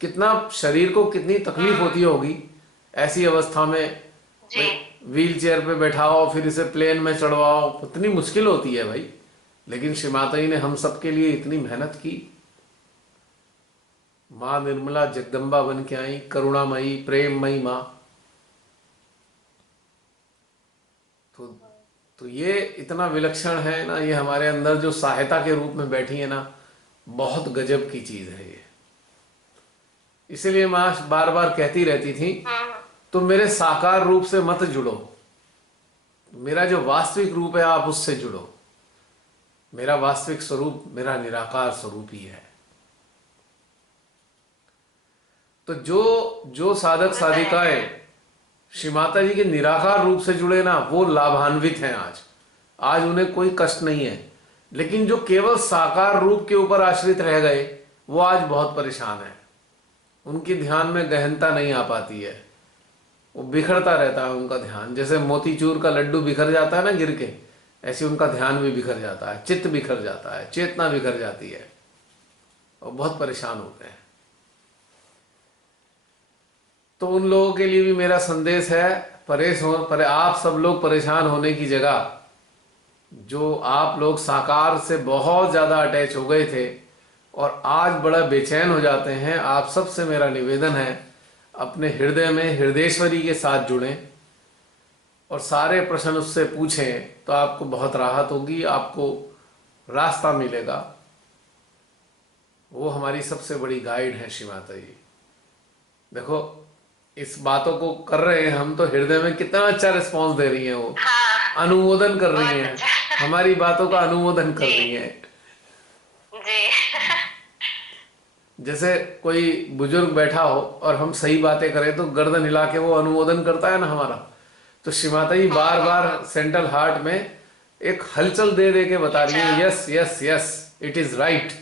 कितना शरीर को कितनी तकलीफ होती होगी ऐसी अवस्था में। व्हील चेयर पे बैठाओ, फिर इसे प्लेन में चढ़वाओ, कितनी मुश्किल होती है भाई। लेकिन श्री माता जी ने हम सबके लिए इतनी मेहनत की। मां निर्मला जगदम्बा बन के आई, करुणामयी, प्रेममयी मां। तो ये इतना विलक्षण है ना, ये हमारे अंदर जो सहायता के रूप में बैठी है ना, बहुत गजब की चीज है ये। इसीलिए मां बार बार कहती रहती थी, तुम मेरे साकार रूप से मत जुड़ो, मेरा जो वास्तविक रूप है आप उससे जुड़ो। मेरा वास्तविक स्वरूप मेरा निराकार स्वरूप ही है। तो जो साधक साधिकाएं श्री माता जी के निराकार रूप से जुड़े ना, वो लाभान्वित हैं। आज उन्हें कोई कष्ट नहीं है। लेकिन जो केवल साकार रूप के ऊपर आश्रित रह गए, वो आज बहुत परेशान है। उनकी ध्यान में गहनता नहीं आ पाती है, वो बिखरता रहता है उनका ध्यान। जैसे मोतीचूर का लड्डू बिखर जाता है ना गिर के, ऐसे उनका ध्यान भी बिखर जाता है, चित्त बिखर जाता है, चेतना बिखर जाती है और बहुत परेशान होते हैं। तो उन लोगों के लिए भी मेरा संदेश है, आप सब लोग परेशान होने की जगह, जो आप लोग साकार से बहुत ज़्यादा अटैच हो गए थे और आज बड़ा बेचैन हो जाते हैं, आप सबसे मेरा निवेदन है, अपने हृदय में हृदयेश्वरी के साथ जुड़ें और सारे प्रश्न उससे पूछें, तो आपको बहुत राहत होगी, आपको रास्ता मिलेगा। वो हमारी सबसे बड़ी गाइड है श्री माता जी। देखो, इस बातों को कर रहे हैं हम तो हृदय में कितना अच्छा रिस्पांस दे रही हैं, वो हाँ, अनुमोदन कर रही बहुत हैं, अच्छा। हमारी बातों का अनुमोदन कर जी। रही हैं। जी। जैसे कोई बुजुर्ग बैठा हो और हम सही बातें करें तो गर्दन हिला के वो अनुमोदन करता है ना हमारा। तो श्री माता जी बार बार सेंट्रल हार्ट में एक हलचल दे दे के बता रही है, yes yes yes, it is right.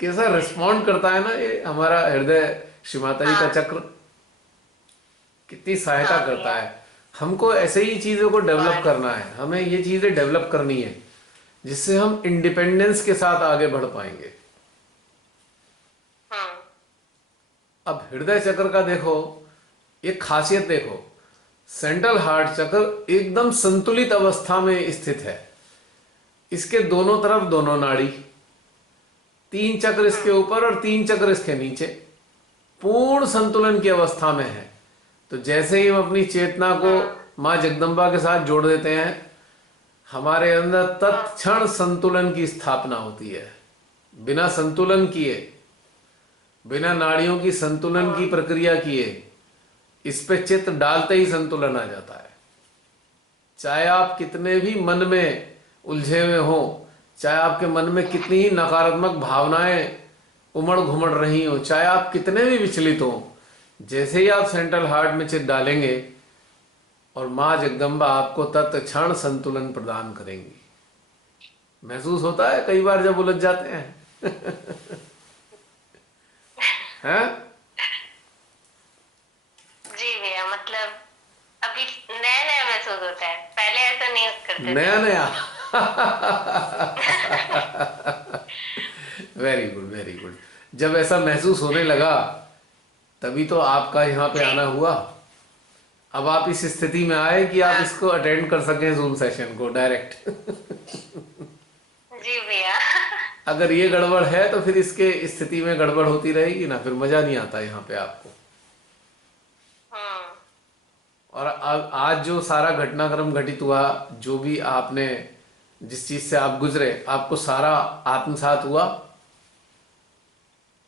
कैसा रिस्पॉन्ड करता है ना ये हमारा हृदय, श्री माता जी का चक्र कितनी सहायता करता है। हमको ऐसे ही चीजों को डेवलप करना है, हमें ये चीजें डेवलप करनी है जिससे हम इंडिपेंडेंस के साथ आगे बढ़ पाएंगे। अब हृदय चक्र का देखो, एक खासियत देखो, सेंट्रल हार्ट चक्र एकदम संतुलित अवस्था में स्थित है। इसके दोनों तरफ दोनों नाड़ी, 3 चक्र इसके ऊपर और 3 चक्र इसके नीचे, पूर्ण संतुलन की अवस्था में है। तो जैसे ही हम अपनी चेतना को मां जगदम्बा के साथ जोड़ देते हैं, हमारे अंदर तत्क्षण संतुलन की स्थापना होती है। बिना संतुलन किए, बिना नाड़ियों की संतुलन की प्रक्रिया किए, इस पे चित्त डालते ही संतुलन आ जाता है। चाहे आप कितने भी मन में उलझे हुए हो, चाहे आपके मन में कितनी ही नकारात्मक भावनाएं उमड़ घुमड़ रही हो, चाहे आप कितने भी विचलित हो, जैसे ही आप सेंट्रल हार्ट में चित्त डालेंगे और मां जगदम्बा आपको तत्क्षण संतुलन प्रदान करेंगी। महसूस होता है कई बार जब उलझ जाते हैं। हैं? जी भैया, मतलब अभी नया नया महसूस होता है, पहले ऐसा नहीं करते थे। नया नया। Very good, very good. जब ऐसा महसूस होने लगा तभी तो आपका यहाँ पे आना हुआ। अब आप इस स्थिति में आए कि आप इसको अटेंड कर सकें, जूम सेशन को डायरेक्ट। जी भैया। अगर ये गड़बड़ है तो फिर इसके स्थिति में गड़बड़ होती रहेगी ना, फिर मजा नहीं आता यहाँ पे आपको। और आज जो सारा घटनाक्रम घटित हुआ, जो भी आपने जिस चीज से आप गुजरे, आपको सारा आत्मसात हुआ?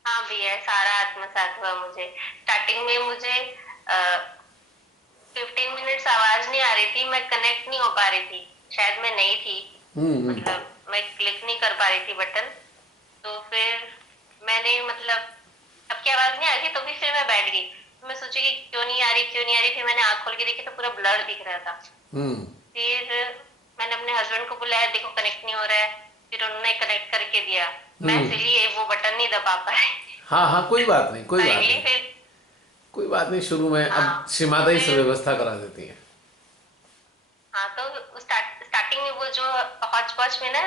हाँ भैया, सारा आत्मसात हुआ मुझे। स्टार्टिंग में मुझे 15 मिनट्स आवाज नहीं आ रही थी, मैं कनेक्ट नहीं हो पा रही थी, शायद मैं नहीं थी, मतलब मैं क्लिक नहीं कर पा रही थी बटन। तो फिर मैंने मतलब सबकी आवाज नहीं आ रही, तो भी फिर मैं बैठ गई। मैं सोची कि क्यों नहीं आ रही, क्यों नहीं आ रही। फिर मैंने आंख खोल के देखी तो पूरा ब्लर दिख रहा था। फिर मैंने अपने हस्बैंड को बुलाया, देखो कनेक्ट नहीं हो रहा है। फिर उन्होंने कनेक्ट करके दिया। मैं इसलिए वो बटन नहीं दबा पाई। हाँ हाँ, कोई बात नहीं, कोई बात नहीं, फिर कोई बात नहीं। शुरू में अब श्री माता ही से व्यवस्था करा देती है। हाँ, तो स्टार्टिंग में वो जो हॉच पॉच में ना,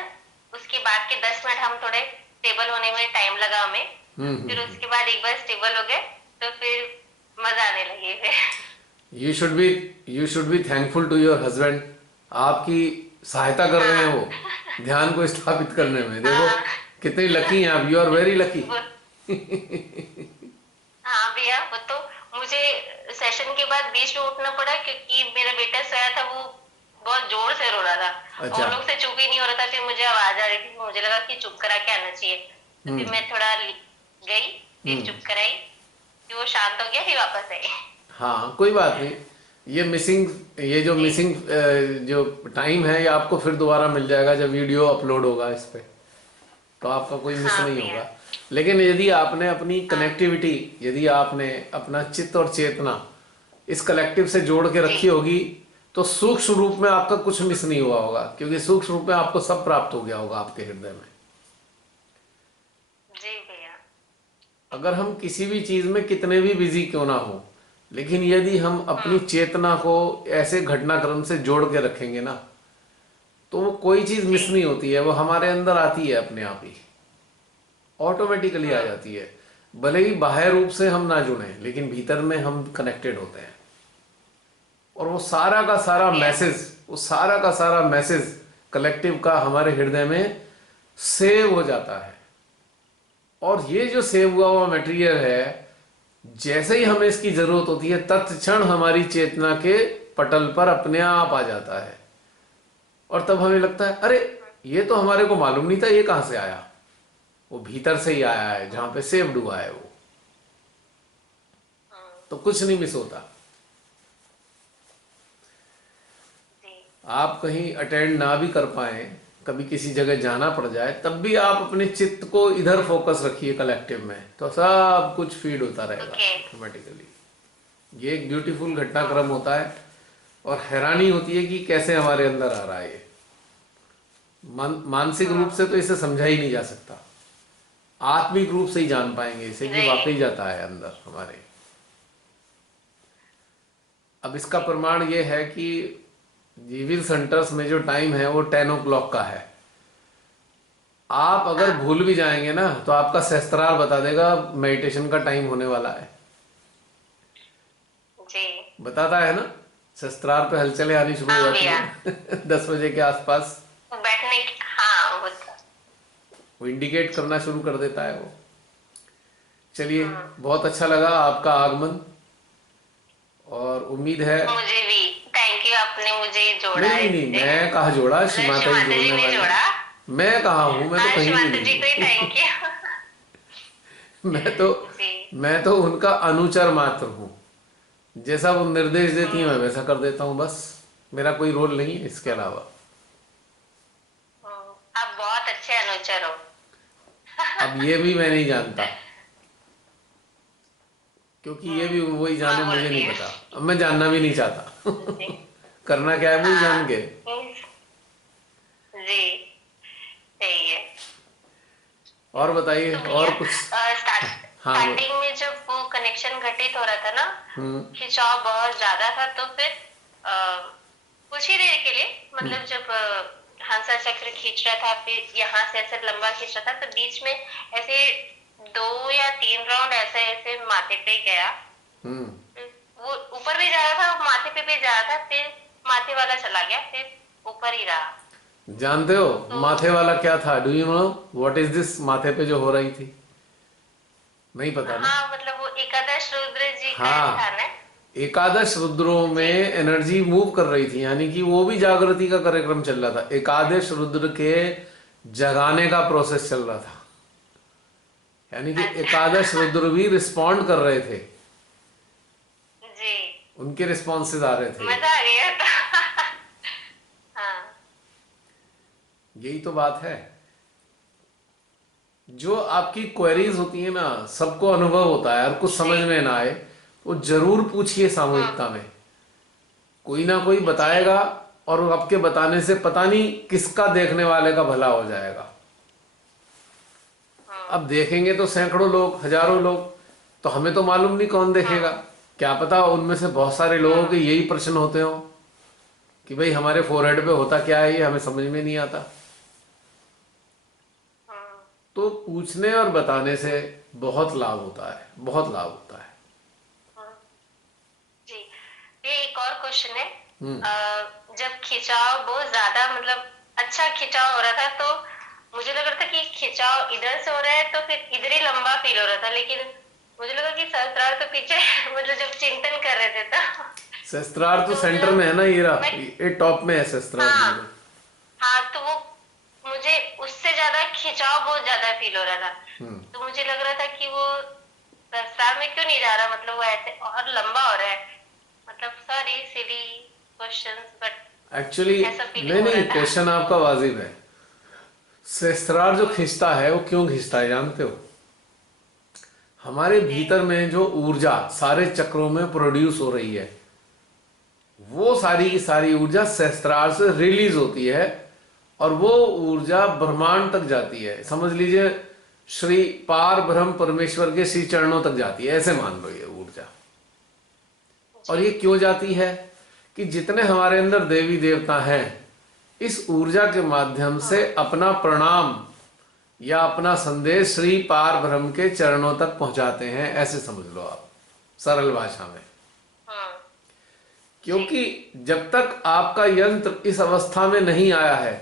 उसके बाद के 10 मिनट हम थोड़े स्टेबल होने में टाइम लगा हमें। फिर उसके बाद एक बार स्टेबल हो गए तो फिर मजा आने लगी। फिर you should be thankful to your husband. आपकी सहायता कर रहे हैं वो ध्यान को स्थापित करने में। देखो कितनी लकी हैं आप, यू आर वेरी लकी। हाँ भैया, वो तो मुझे सेशन के बाद बीच में उठना पड़ा क्योंकि मेरा बेटा सोया था, वो बहुत जोर से रो रहा था। अच्छा। और लोग से चुप ही नहीं हो रहा था। फिर मुझे आवाज आ रही थी, मुझे लगा कि चुप करा के आना चाहिए। तो फिर मैं थोड़ा गई, फिर चुप कराई, फिर वो शांत हो गया, फिर वापस आई। हाँ, कोई बात नहीं। ये जो मिसिंग जो टाइम है, ये आपको फिर दोबारा मिल जाएगा जब वीडियो अपलोड होगा इस पे, तो आपका कोई मिस नहीं होगा। लेकिन यदि आपने अपनी कनेक्टिविटी, यदि आपने अपना चित्त और चेतना इस कलेक्टिव से जोड़ के रखी होगी, तो सूक्ष्म रूप में आपका कुछ मिस नहीं हुआ होगा, क्योंकि सूक्ष्म रूप में आपको सब प्राप्त हो गया होगा आपके हृदय में। जी भैया। अगर हम किसी भी चीज में कितने भी बिजी क्यों ना हो, लेकिन यदि हम अपनी चेतना को ऐसे घटनाक्रम से जोड़ के रखेंगे ना, तो वो कोई चीज मिस नहीं होती है, वो हमारे अंदर आती है अपने आप ही, ऑटोमेटिकली आ जाती है। भले ही बाहर रूप से हम ना जुड़े, लेकिन भीतर में हम कनेक्टेड होते हैं। और वो सारा का सारा मैसेज, वो सारा का सारा मैसेज कलेक्टिव का हमारे हृदय में सेव हो जाता है। और ये जो सेव हुआ हुआ मटेरियल है, जैसे ही हमें इसकी जरूरत होती है, तत्क्षण हमारी चेतना के पटल पर अपने आप आ जाता है। और तब हमें लगता है अरे ये तो हमारे को मालूम नहीं था, ये कहां से आया। वो भीतर से ही आया है, जहां पे सेव्ड हुआ है वो। तो कुछ नहीं मिस होता। आप कहीं अटेंड ना भी कर पाए, कभी किसी जगह जाना पड़ जाए, तब भी आप अपने चित्त को इधर फोकस रखिए कलेक्टिव में, तो सब कुछ फीड होता रहेगा ऑटोमेटिकली। ये एक ब्यूटीफुल घटनाक्रम होता है। और हैरानी होती है कि कैसे हमारे अंदर आ रहा है ये। मानसिक रूप से तो इसे समझा ही नहीं जा सकता, आत्मिक रूप से ही जान पाएंगे इसे कि वाकई जाता है अंदर हमारे। अब इसका प्रमाण ये है कि जीविल सेंटर्स में जो टाइम है वो 10 o'clock का है। आप अगर भूल भी जाएंगे ना, तो आपका सहस्त्रार बता देगा मेडिटेशन का टाइम होने वाला है। जी बताता है ना, सहस्त्रार पे हलचलें आनी शुरू हो जाती है 10 बजे के आसपास। बैठने की, हाँ वो इंडिकेट करना शुरू कर देता है वो। चलिए, बहुत अच्छा लगा आपका आगमन, और उम्मीद है। मुझे भी थैंक यू, आपने मुझे जोड़ा। नहीं, मैं कहा जोड़ा, शिमाता जी जोड़ने वाली। जोड़ा, मैं कहा हूं, मैं तो कहीं भी शिमाता जी को ही थैंक यू। मैं तो उनका अनुचर मात्र हूं। जैसा वो निर्देश देती है मैं वैसा कर देता हूं, बस। मेरा कोई रोल नहीं है इसके अलावा। आप बहुत अच्छे अनुचर हो। अब ये भी मैं नहीं जानता, क्योंकि ये भी वही जाने, मुझे नहीं पता। अब मैं जानना भी नहीं चाहता करना क्या है मुझे जान के। जी सही है। और बताइए, तो और कुछ। स्टार्टिंग में जब वो कनेक्शन घटित हो रहा था ना, खिंचाव बहुत ज्यादा था, तो फिर कुछ ही देर के लिए, मतलब जब हंसा चक्र खींच रहा था, फिर यहाँ से ऐसे लंबा खींच रहा था, तो बीच में ऐसे 2 या 3 राउंड ऐसे ऐसे माथे पे गया। वो ऊपर भी जा रहा था, माथे पे भी जा रहा था, फिर माथे वाला चला गया, फिर ऊपर ही रहा। जानते हो माथे वाला क्या था? Do you know what is this? माथे पे जो हो रही थी, नहीं पता ना? हाँ, मतलब वो एकादश रुद्र जी का हाँ, स्थान है। एकादश रुद्रों में एनर्जी मूव कर रही थी, यानी कि वो भी जागृति का कार्यक्रम चल रहा था। एकादश रुद्र के जगाने का प्रोसेस चल रहा था, यानी कि एकादश रुद्र भी रिस्पॉन्ड कर रहे थे जी, उनके रिस्पॉन्सेज आ रहे थे। मजा आ गया था। हाँ, यही तो बात है। जो आपकी क्वेरीज होती है ना, सबको अनुभव होता है, और कुछ समझ में ना आए वो जरूर पूछिए सामूहिकता में। कोई ना कोई बताएगा, और आपके बताने से पता नहीं किसका देखने वाले का भला हो जाएगा। अब देखेंगे तो सैकड़ों लोग, हजारों लोग, तो हमें तो मालूम नहीं कौन देखेगा। क्या पता उनमें से बहुत सारे लोगों के यही प्रश्न होते हो कि भाई हमारे फोरहेड पे होता क्या है, ये हमें समझ में नहीं आता। तो पूछने और बताने से बहुत लाभ होता है, बहुत लाभ होता है। जी। ये एक और क्वेश्चन है। जब खिंचाव बहुत ज्यादा, मतलब अच्छा खिंचाव हो रहा था, तो मुझे लग रहा था कि खिंचाव इधर से हो रहा है, तो फिर इधर ही लंबा फील हो रहा था, लेकिन मुझे लगा कि सहस्त्रार तो पीछे मतलब जब चिंतन कर रहे थे तो सहस्त्रार तो सेंटर में है ना, ये टॉप में है सहस्त्रार। हाँ, तो वो मुझे उससे ज्यादा खिंचाव बहुत ज्यादा फील हो रहा था। तो मुझे लग रहा था कि वो सहस्त्रार में क्यों नहीं जा रहा, मतलब वो ऐसे और लंबा हो रहा है। मतलब sorry silly questions, but actually नहीं, क्वेश्चन आपका वाजिब है। सहस्त्रार जो खींचता है वो क्यों खींचता है जानते हो? हमारे भीतर में जो ऊर्जा सारे चक्रों में प्रोड्यूस हो रही है, वो सारी की सारी ऊर्जा सहस्त्रार से रिलीज होती है, और वो ऊर्जा ब्रह्मांड तक जाती है। समझ लीजिए श्री पार ब्रह्म परमेश्वर के श्री चरणों तक जाती है, ऐसे मान लो ये ऊर्जा। और ये क्यों जाती है कि जितने हमारे अंदर देवी देवता हैं, इस ऊर्जा के माध्यम से अपना प्रणाम या अपना संदेश श्री पार ब्रह्म के चरणों तक पहुंचाते हैं, ऐसे समझ लो आप सरल भाषा में। हाँ। क्योंकि जब तक आपका यंत्र इस अवस्था में नहीं आया है,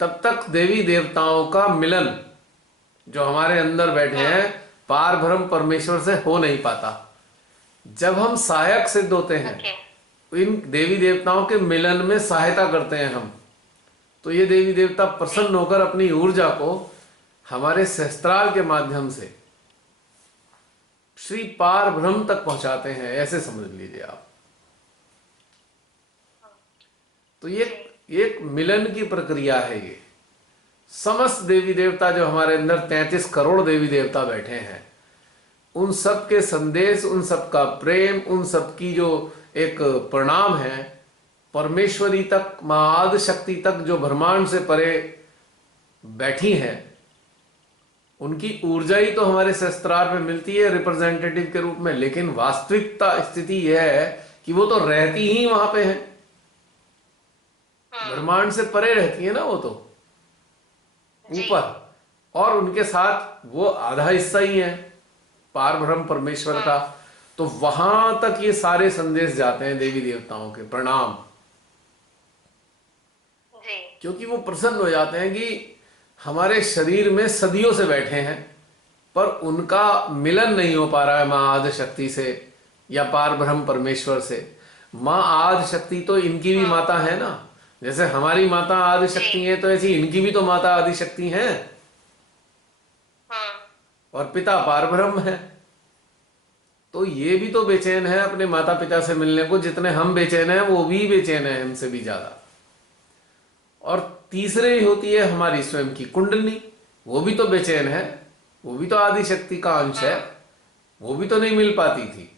तब तक देवी देवताओं का मिलन जो हमारे अंदर बैठे हैं पार ब्रह्म परमेश्वर से हो नहीं पाता। जब हम सहायक सिद्ध होते हैं, इन देवी देवताओं के मिलन में सहायता करते हैं हम, तो ये देवी देवता प्रसन्न होकर अपनी ऊर्जा को हमारे सहस्त्राल के माध्यम से श्री पार ब्रह्म तक पहुंचाते हैं, ऐसे समझ लीजिए आप। तो ये एक मिलन की प्रक्रिया है। ये समस्त देवी देवता जो हमारे अंदर 33 करोड़ देवी देवता बैठे हैं, उन सब के संदेश, उन सब का प्रेम, उन सब की जो एक प्रणाम है परमेश्वरी तक, मां आदि शक्ति तक जो ब्रह्मांड से परे बैठी हैं, उनकी ऊर्जा ही तो हमारे शस्त्रार में मिलती है रिप्रेजेंटेटिव के रूप में। लेकिन वास्तविकता स्थिति यह है कि वो तो रहती ही वहां पे है, ब्रह्मांड से परे रहती है ना वो तो ऊपर, और उनके साथ वो आधा हिस्सा ही है पार ब्रह्म परमेश्वर का। तो वहां तक ये सारे संदेश जाते हैं देवी देवताओं के प्रणाम, क्योंकि वो प्रसन्न हो जाते हैं कि हमारे शरीर में सदियों से बैठे हैं, पर उनका मिलन नहीं हो पा रहा है मां आदि शक्ति से या पार ब्रह्म परमेश्वर से। मां आदि शक्ति तो इनकी भी माता है ना, जैसे हमारी माता आदि शक्ति है, तो ऐसी इनकी भी तो माता आदि शक्ति है, और पिता पार ब्रह्म है। तो ये भी तो बेचैन है अपने माता पिता से मिलने को, जितने हम बेचैन हैं वो भी बेचैन है हमसे भी ज्यादा। और तीसरे ही होती है हमारी स्वयं की कुंडली, वो भी तो बेचैन है, वो भी तो आदि शक्ति का अंश है, वो भी तो नहीं मिल पाती थी।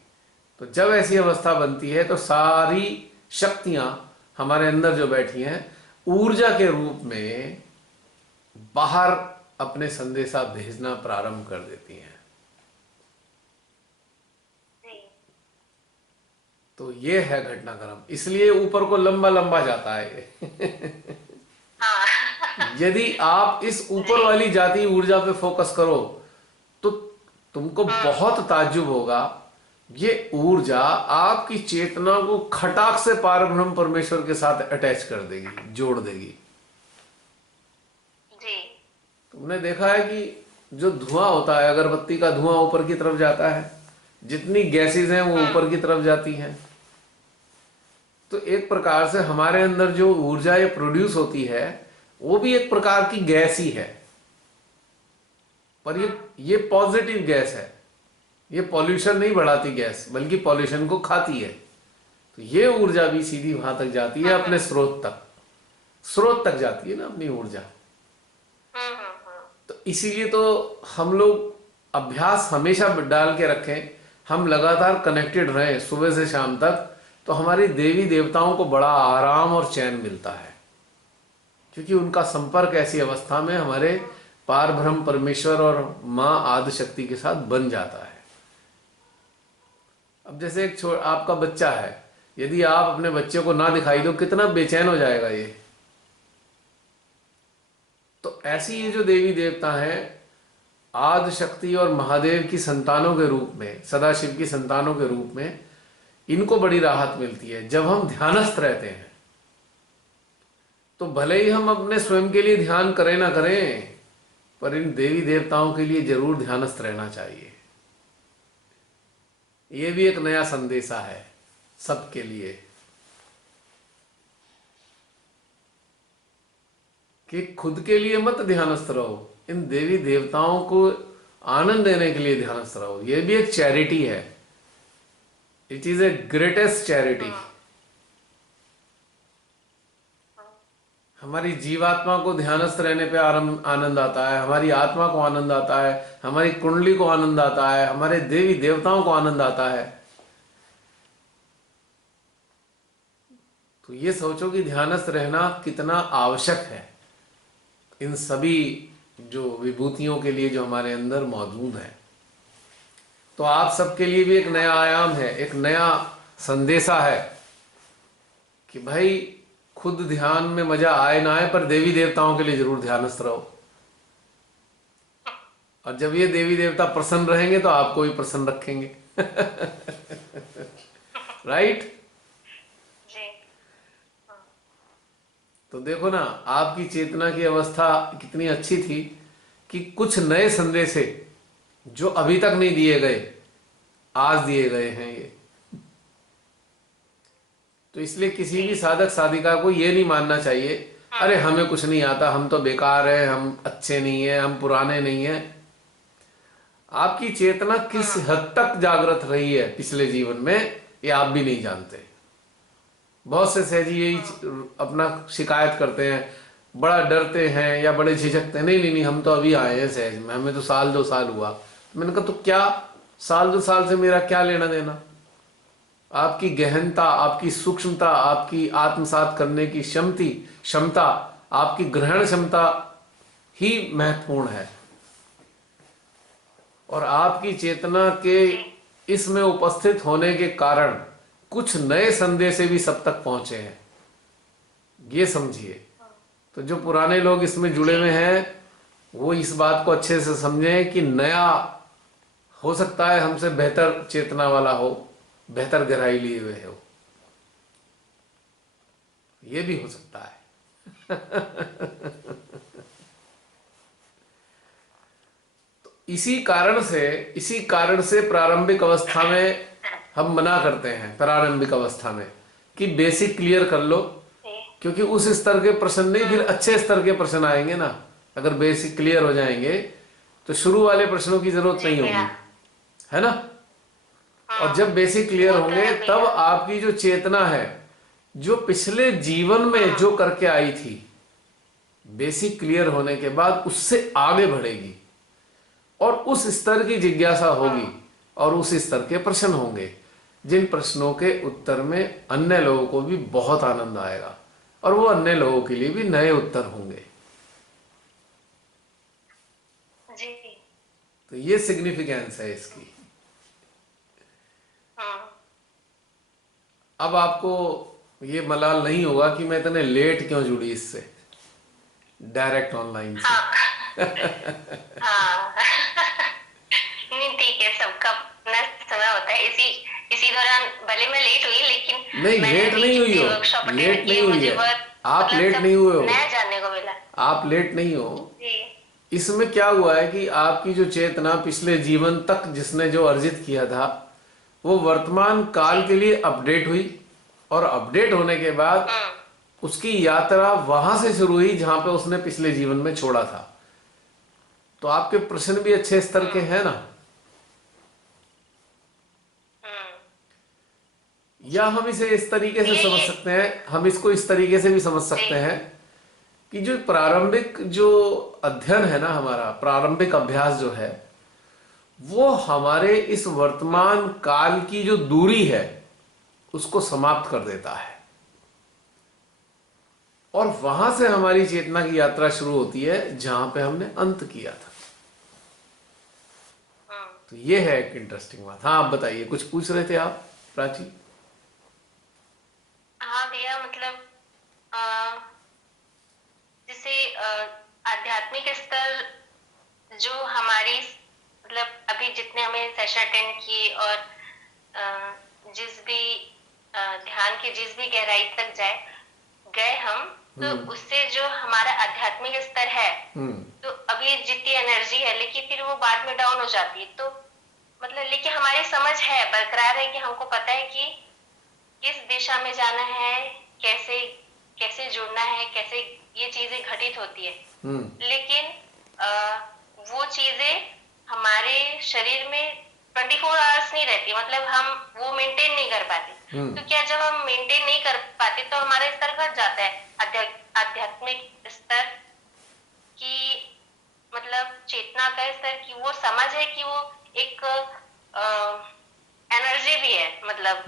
तो जब ऐसी अवस्था बनती है तो सारी शक्तियां हमारे अंदर जो बैठी हैं ऊर्जा के रूप में बाहर अपने संदेशा भेजना प्रारंभ कर देती हैं। तो ये है घटनाक्रम, इसलिए ऊपर को लंबा लंबा जाता है यदि आप इस ऊपर वाली जाति ऊर्जा पे फोकस करो तो तुमको बहुत ताज्जुब होगा। ये ऊर्जा आपकी चेतना को खटाक से पार ब्रह्म परमेश्वर के साथ अटैच कर देगी, जोड़ देगी। तुमने देखा है कि जो धुआं होता है, अगरबत्ती का धुआं ऊपर की तरफ जाता है, जितनी गैसेज हैं वो ऊपर की तरफ जाती हैं। तो एक प्रकार से हमारे अंदर जो ऊर्जा ये प्रोड्यूस होती है वो भी एक प्रकार की गैस ही है, पर ये पॉजिटिव गैस है, ये पॉल्यूशन नहीं बढ़ाती गैस, बल्कि पॉल्यूशन को खाती है। तो ये ऊर्जा भी सीधी वहां तक जाती है, अपने स्रोत तक जाती है ना अपनी ऊर्जा। तो इसीलिए तो हम लोग अभ्यास हमेशा डाल के रखें, हम लगातार कनेक्टेड रहें सुबह से शाम तक, तो हमारी देवी देवताओं को बड़ा आराम और चैन मिलता है, क्योंकि उनका संपर्क ऐसी अवस्था में हमारे पार ब्रह्म परमेश्वर और मां आदि शक्ति के साथ बन जाता है। अब जैसे एक आपका बच्चा है, यदि आप अपने बच्चे को ना दिखाई दो, कितना बेचैन हो जाएगा ये। तो ऐसी ये जो देवी देवता हैं आदि शक्ति और महादेव की संतानों के रूप में, सदाशिव की संतानों के रूप में, इनको बड़ी राहत मिलती है जब हम ध्यानस्थ रहते हैं। तो भले ही हम अपने स्वयं के लिए ध्यान करें ना करें, पर इन देवी देवताओं के लिए जरूर ध्यानस्थ रहना चाहिए। ये भी एक नया संदेशा है सबके लिए कि खुद के लिए मत ध्यानस्थ रहो, इन देवी देवताओं को आनंद देने के लिए ध्यानस्थ रहो। ये भी एक चैरिटी है, it is a greatest charity. हमारी जीवात्मा को ध्यानस्थ रहने पे आनंद आता है, हमारी आत्मा को आनंद आता है, हमारी कुंडली को आनंद आता है, हमारे देवी देवताओं को आनंद आता है। तो ये सोचो कि ध्यानस्थ रहना कितना आवश्यक है इन सभी जो विभूतियों के लिए जो हमारे अंदर मौजूद है। तो आप सबके लिए भी एक नया आयाम है, एक नया संदेशा है कि भाई खुद ध्यान में मजा आए ना आए, पर देवी देवताओं के लिए जरूर ध्यानस्थ रहो। और जब ये देवी देवता प्रसन्न रहेंगे तो आपको भी प्रसन्न रखेंगे। राइट? जी। तो देखो ना, आपकी चेतना की अवस्था कितनी अच्छी थी कि कुछ नए संदेश जो अभी तक नहीं दिए गए, आज दिए गए हैं ये। तो इसलिए किसी भी साधक साधिका को ये नहीं मानना चाहिए अरे हमें कुछ नहीं आता, हम तो बेकार है, हम अच्छे नहीं है, हम पुराने नहीं है। आपकी चेतना किस हद तक जागृत रही है पिछले जीवन में, ये आप भी नहीं जानते। बहुत से सहजी यही अपना शिकायत करते हैं, बड़ा डरते हैं या बड़े झिझकते हैं, नहीं नहीं नहीं हम तो अभी आए हैं सहज में, हमें तो साल 2 साल हुआ। मैंने कहा तो क्या, साल 2 साल से मेरा क्या लेना देना? आपकी गहनता, आपकी सूक्ष्मता, आपकी आत्मसात करने की क्षमता, आपकी ग्रहण क्षमता ही महत्वपूर्ण है। और आपकी चेतना के इसमें उपस्थित होने के कारण कुछ नए संदेश भी सब तक पहुंचे हैं, ये समझिए। तो जो पुराने लोग इसमें जुड़े हुए हैं वो इस बात को अच्छे से समझें कि नया हो सकता है हमसे बेहतर चेतना वाला हो, बेहतर गहराई लिए हुए हो, ये भी हो सकता है। तो इसी कारण से प्रारंभिक अवस्था में हम मना करते हैं, प्रारंभिक अवस्था में, कि बेसिक क्लियर कर लो, क्योंकि उस स्तर के प्रश्न नहीं, फिर अच्छे स्तर के प्रश्न आएंगे ना। अगर बेसिक क्लियर हो जाएंगे तो शुरू वाले प्रश्नों की जरूरत नहीं होगी, है ना। और जब बेसिक क्लियर होंगे तब आपकी जो चेतना है, जो पिछले जीवन में जो करके आई थी, बेसिक क्लियर होने के बाद उससे आगे बढ़ेगी और उस स्तर की जिज्ञासा होगी और उस स्तर के प्रश्न होंगे, जिन प्रश्नों के उत्तर में अन्य लोगों को भी बहुत आनंद आएगा और वो अन्य लोगों के लिए भी नए उत्तर होंगे। जी। तो ये सिग्निफिकेंस है इसकी। अब आपको ये मलाल नहीं होगा कि मैं इतने लेट क्यों जुड़ी इससे, डायरेक्ट ऑनलाइन से। हाँ। नहीं ठीक है, सबका अपना समय होता है। इसी दौरान भले मैं लेट हुई, लेकिन नहीं लेट नहीं हुई हो, लेट नहीं हुई है, आप लेट नहीं हुए हो, नया जानने को मिला। आप लेट नहीं हो। जी। इसमें क्या हुआ है कि आपकी जो चेतना पिछले जीवन तक जिसने जो अर्जित किया था वो वर्तमान काल के लिए अपडेट हुई, और अपडेट होने के बाद उसकी यात्रा वहां से शुरू हुई जहां पे उसने पिछले जीवन में छोड़ा था। तो आपके प्रश्न भी अच्छे स्तर के हैं ना। या हम इसे इस तरीके से समझ सकते हैं, हम इसको इस तरीके से भी समझ सकते हैं कि जो प्रारंभिक जो अध्ययन है ना, हमारा प्रारंभिक अभ्यास जो है, वो हमारे इस वर्तमान काल की जो दूरी है उसको समाप्त कर देता है, और वहां से हमारी चेतना की यात्रा शुरू होती है जहां पे हमने अंत किया था। तो ये है एक इंटरेस्टिंग बात। हाँ आप बताइए, कुछ पूछ रहे थे आप प्राची? हाँ भैया, मतलब जैसे आध्यात्मिक स्तर जो हमारी, मतलब अभी जितने हमें सेशन अटेंड किए और जिस भी ध्यान की जिस भी गहराई तक गए हम, तो उससे जो हमारा आध्यात्मिक स्तर है, तो अभी जितनी एनर्जी है, लेकिन फिर वो बाद में डाउन हो जाती है। तो मतलब लेकिन हमारी समझ है, बरकरार है कि हमको पता है कि किस दिशा में जाना है, कैसे कैसे जुड़ना है, कैसे ये चीजें घटित होती है। लेकिन वो चीजें हमारे शरीर में 24 आवर्स नहीं रहती, मतलब हम वो मेंटेन नहीं कर पाते। तो क्या जब हम मेंटेन नहीं कर पाते तो हमारा स्तर घट जाता है, आध्यात्मिक स्तर की, मतलब चेतना का स्तर की वो समझ है कि वो एक एनर्जी भी है। मतलब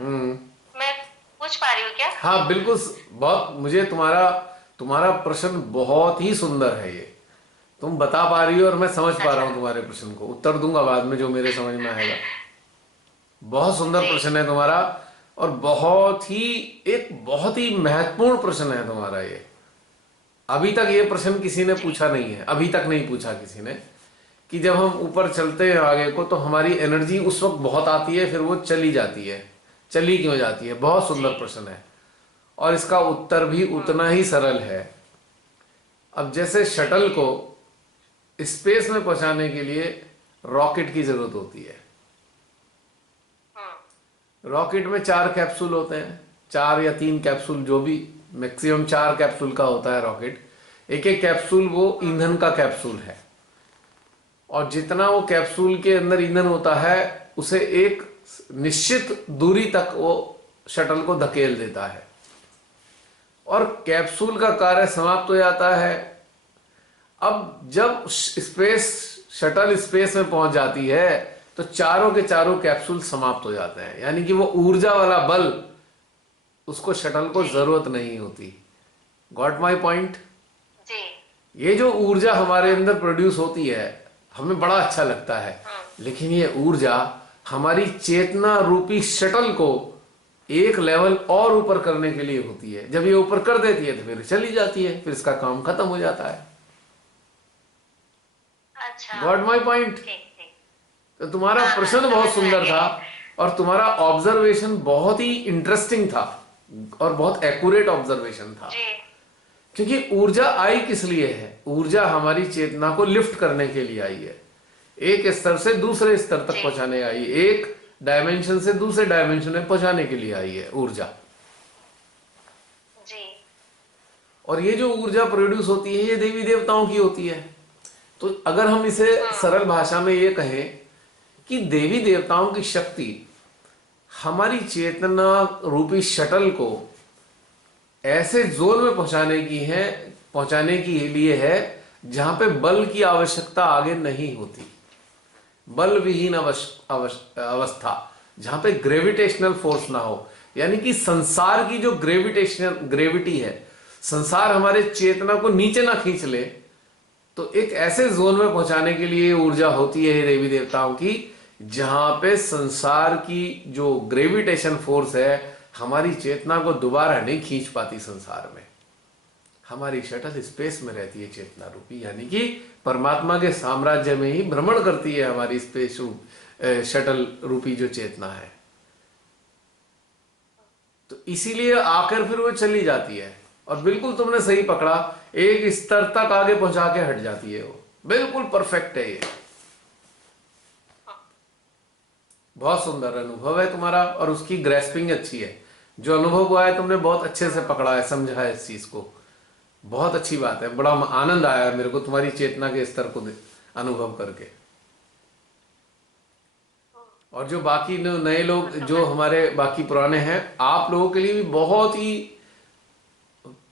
मैं पूछ पा रही हूँ क्या? हाँ बिल्कुल, बहुत, मुझे तुम्हारा प्रश्न बहुत ही सुंदर है। ये तुम बता पा रही हो और मैं समझ पा रहा हूँ तुम्हारे प्रश्न को। उत्तर दूंगा बाद में जो मेरे समझ में आएगा। बहुत सुंदर प्रश्न है तुम्हारा, और बहुत ही महत्वपूर्ण प्रश्न है तुम्हारा ये। अभी तक ये प्रश्न किसी ने पूछा नहीं है, अभी तक नहीं पूछा किसी ने, कि जब हम ऊपर चलते हैं आगे को तो हमारी एनर्जी उस वक्त बहुत आती है, फिर वो चली जाती है, चली क्यों जाती है? बहुत सुंदर प्रश्न है और इसका उत्तर भी उतना ही सरल है। अब जैसे शटल को स्पेस में पहुंचाने के लिए रॉकेट की जरूरत होती है। रॉकेट में 4 कैप्सूल होते हैं, 4 या 3 कैप्सूल, जो भी, मैक्सिमम 4 कैप्सूल का होता है रॉकेट। एक एक कैप्सूल वो ईंधन का कैप्सूल है और जितना वो कैप्सूल के अंदर ईंधन होता है उसे एक निश्चित दूरी तक वो शटल को धकेल देता है और कैप्सूल का कार्य समाप्त हो जाता है। अब जब शटल स्पेस में पहुंच जाती है तो चारों के चारों कैप्सूल समाप्त हो जाते हैं, यानी कि वो ऊर्जा वाला बल उसको शटल को जरूरत नहीं होती। Got my point? ये जो ऊर्जा हमारे अंदर प्रोड्यूस होती है हमें बड़ा अच्छा लगता है, लेकिन ये ऊर्जा हमारी चेतना रूपी शटल को एक लेवल और ऊपर करने के लिए होती है। जब ये ऊपर कर देती है तो फिर चली जाती है, फिर इसका काम खत्म हो जाता है। Got my point? तो तुम्हारा प्रश्न बहुत सुंदर था और तुम्हारा ऑब्जर्वेशन बहुत ही इंटरेस्टिंग था और बहुत एक्यूरेट ऑब्जर्वेशन था। क्योंकि ऊर्जा आई किस लिए है? ऊर्जा हमारी चेतना को लिफ्ट करने के लिए आई है, एक स्तर से दूसरे स्तर तक पहुंचाने आई है, एक डायमेंशन से दूसरे डायमेंशन में पहुंचाने के लिए आई है ऊर्जा। और ये जो ऊर्जा प्रोड्यूस होती है ये देवी देवताओं की होती है। तो अगर हम इसे सरल भाषा में ये कहें कि देवी देवताओं की शक्ति हमारी चेतना रूपी शटल को ऐसे जोन में पहुंचाने के लिए है जहां पे बल की आवश्यकता आगे नहीं होती, बल विहीन अवस्था, जहां पे ग्रेविटेशनल फोर्स ना हो, यानी कि संसार की जो ग्रेविटी है, संसार हमारे चेतना को नीचे ना खींच ले, तो एक ऐसे जोन में पहुंचाने के लिए ऊर्जा होती है देवी देवताओं की जहां पे संसार की जो ग्रेविटेशन फोर्स है हमारी चेतना को दोबारा नहीं खींच पाती। संसार में हमारी शटल स्पेस में रहती है चेतना रूपी, यानी कि परमात्मा के साम्राज्य में ही भ्रमण करती है हमारी स्पेस शटल रूपी जो चेतना है। तो इसीलिए आकर फिर वो चली जाती है और बिल्कुल तुमने सही पकड़ा, एक स्तर तक आगे पहुंचा के हट जाती है। वो बिल्कुल परफेक्ट है। ये बहुत सुंदर अनुभव है तुम्हारा और उसकी ग्रेस्पिंग अच्छी है। जो अनुभव हुआ है तुमने बहुत अच्छे से पकड़ा है, समझा है इस चीज को। बहुत अच्छी बात है, बड़ा आनंद आया मेरे को तुम्हारी चेतना के स्तर को अनुभव करके। और जो बाकी नए लोग, जो हमारे बाकी पुराने हैं, आप लोगों के लिए भी बहुत ही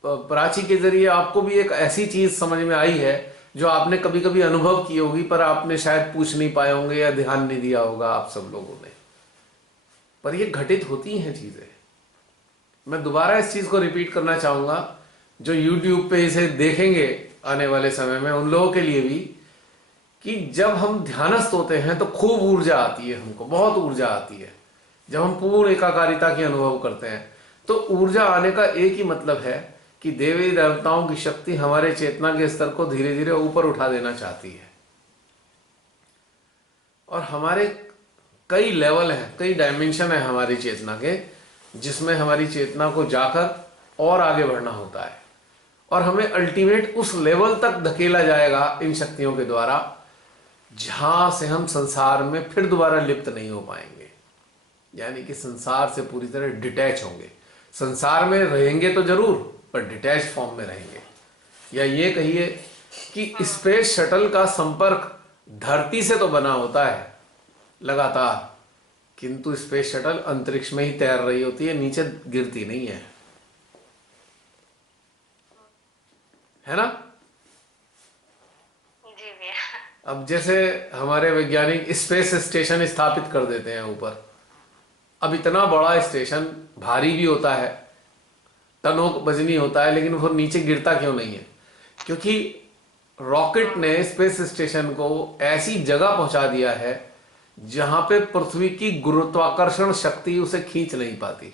प्राची के जरिए आपको भी एक ऐसी चीज समझ में आई है जो आपने कभी कभी अनुभव की होगी पर आपने शायद पूछ नहीं पाए होंगे या ध्यान नहीं दिया होगा आप सब लोगों ने, पर ये घटित होती हैं चीजें। मैं दोबारा इस चीज को रिपीट करना चाहूंगा, जो YouTube पे इसे देखेंगे आने वाले समय में उन लोगों के लिए भी, कि जब हम ध्यानस्थ होते हैं तो खूब ऊर्जा आती है, हमको बहुत ऊर्जा आती है। जब हम पूर्ण एकाकारिता की अनुभव करते हैं तो ऊर्जा आने का एक ही मतलब है कि देवी देवताओं की शक्ति हमारे चेतना के स्तर को धीरे धीरे ऊपर उठा देना चाहती है। और हमारे कई लेवल हैं, कई डायमेंशन है हमारी चेतना के, जिसमें हमारी चेतना को जाकर और आगे बढ़ना होता है और हमें अल्टीमेट उस लेवल तक धकेला जाएगा इन शक्तियों के द्वारा जहां से हम संसार में फिर दोबारा लिप्त नहीं हो पाएंगे, यानी कि संसार से पूरी तरह डिटैच होंगे। संसार में रहेंगे तो जरूर पर डिटैच फॉर्म में रहेंगे। या ये कहिए कि स्पेस शटल का संपर्क धरती से तो बना होता है लगातार, किंतु स्पेस शटल अंतरिक्ष में ही तैर रही होती है, नीचे गिरती नहीं है ना? जी भैया। अब जैसे हमारे वैज्ञानिक स्पेस स्टेशन स्थापित कर देते हैं ऊपर, अब इतना बड़ा स्टेशन भारी भी होता है, टनों वजनी होता है, लेकिन वो नीचे गिरता क्यों नहीं है? क्योंकि रॉकेट ने स्पेस स्टेशन को ऐसी जगह पहुंचा दिया है जहां पे पृथ्वी की गुरुत्वाकर्षण शक्ति उसे खींच नहीं पाती।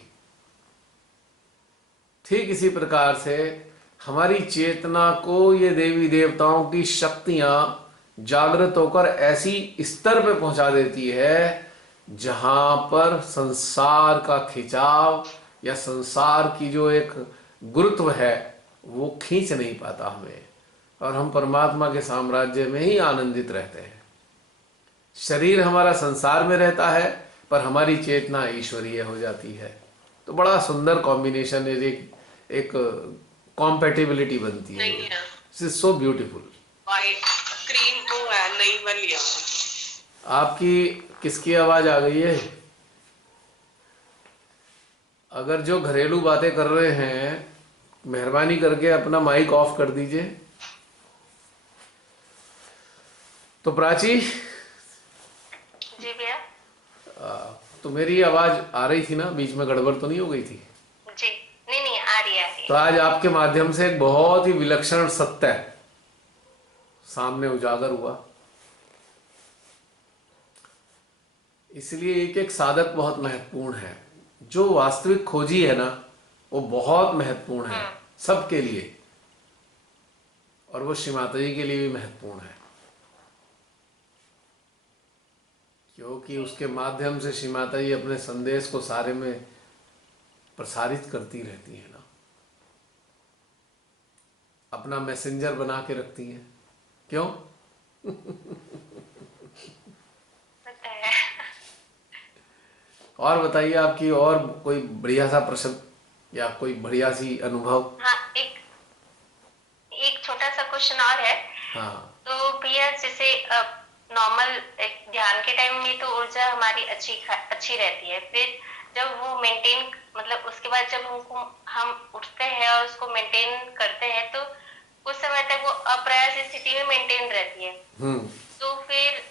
ठीक इसी प्रकार से हमारी चेतना को ये देवी देवताओं की शक्तियां जागृत होकर ऐसी स्तर पे पहुंचा देती है जहां पर संसार का खिंचाव या संसार की जो एक गुरुत्व है वो खींच नहीं पाता हमें, और हम परमात्मा के साम्राज्य में ही आनंदित रहते हैं। शरीर हमारा संसार में रहता है पर हमारी चेतना ईश्वरीय हो जाती है। तो बड़ा सुंदर कॉम्बिनेशन, एक कॉम्पेटिबिलिटी बनती है। नहीं है, it is so beautiful. White cream को है नहीं वाली है। आपकी किसकी आवाज आ गई है? अगर जो घरेलू बातें कर रहे हैं मेहरबानी करके अपना माइक ऑफ कर दीजिए। तो प्राची जी भैया। तो मेरी आवाज आ रही थी ना, बीच में गड़बड़ तो नहीं हो गई थी? जी नहीं नहीं, आ रही है। तो आज आपके माध्यम से एक बहुत ही विलक्षण सत्य सामने उजागर हुआ। इसलिए एक एक साधक बहुत महत्वपूर्ण है। जो वास्तविक खोजी है ना वो बहुत महत्वपूर्ण है सबके लिए, और वो श्री माता जी के लिए भी महत्वपूर्ण है, क्योंकि उसके माध्यम से श्री माता जी अपने संदेश को सारे में प्रसारित करती रहती है ना, अपना मैसेंजर बना के रखती हैं। क्यों? पता है। और बताइए, आपकी और कोई बढ़िया सा प्रश्न या कोई बढ़िया सी अनुभव? हाँ, एक एक छोटा सा क्वेश्चन और है। हाँ तो भैया जैसे नॉर्मल ध्यान के टाइम में तो ऊर्जा हमारी अच्छी रहती है, फिर जब वो मेंटेन मतलब उसके बाद जब हम उठते हैं और उसको मेंटेन करते हैं तो कुछ समय तक वो अप्रयास स्थिति में मेंटेन रहती है। तो फिर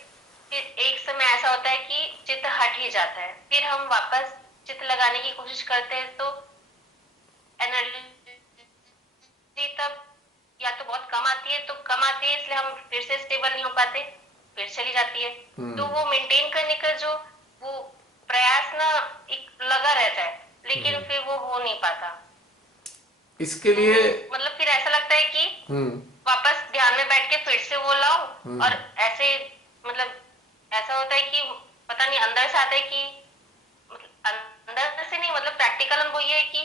एक समय ऐसा होता है कि चित्त हट ही जाता है, फिर हम वापस चित्त लगाने की कोशिश करते हैं तो एनर्जी तब या तो बहुत कम आती है, इसलिए हम फिर से स्टेबल नहीं हो पाते, फिर चली जाती है। तो वो मेंटेन करने का जो वो प्रयास ना एक लगा रहता है, लेकिन फिर वो हो नहीं पाता। इसके लिए मतलब फिर ऐसा लगता है कि वापस ध्यान में बैठ के फिर से वो लाओ, और ऐसे मतलब ऐसा होता है कि पता नहीं अंदर से आता है कि मतलब अंदर से नहीं, मतलब प्रैक्टिकल अनुभव ये है कि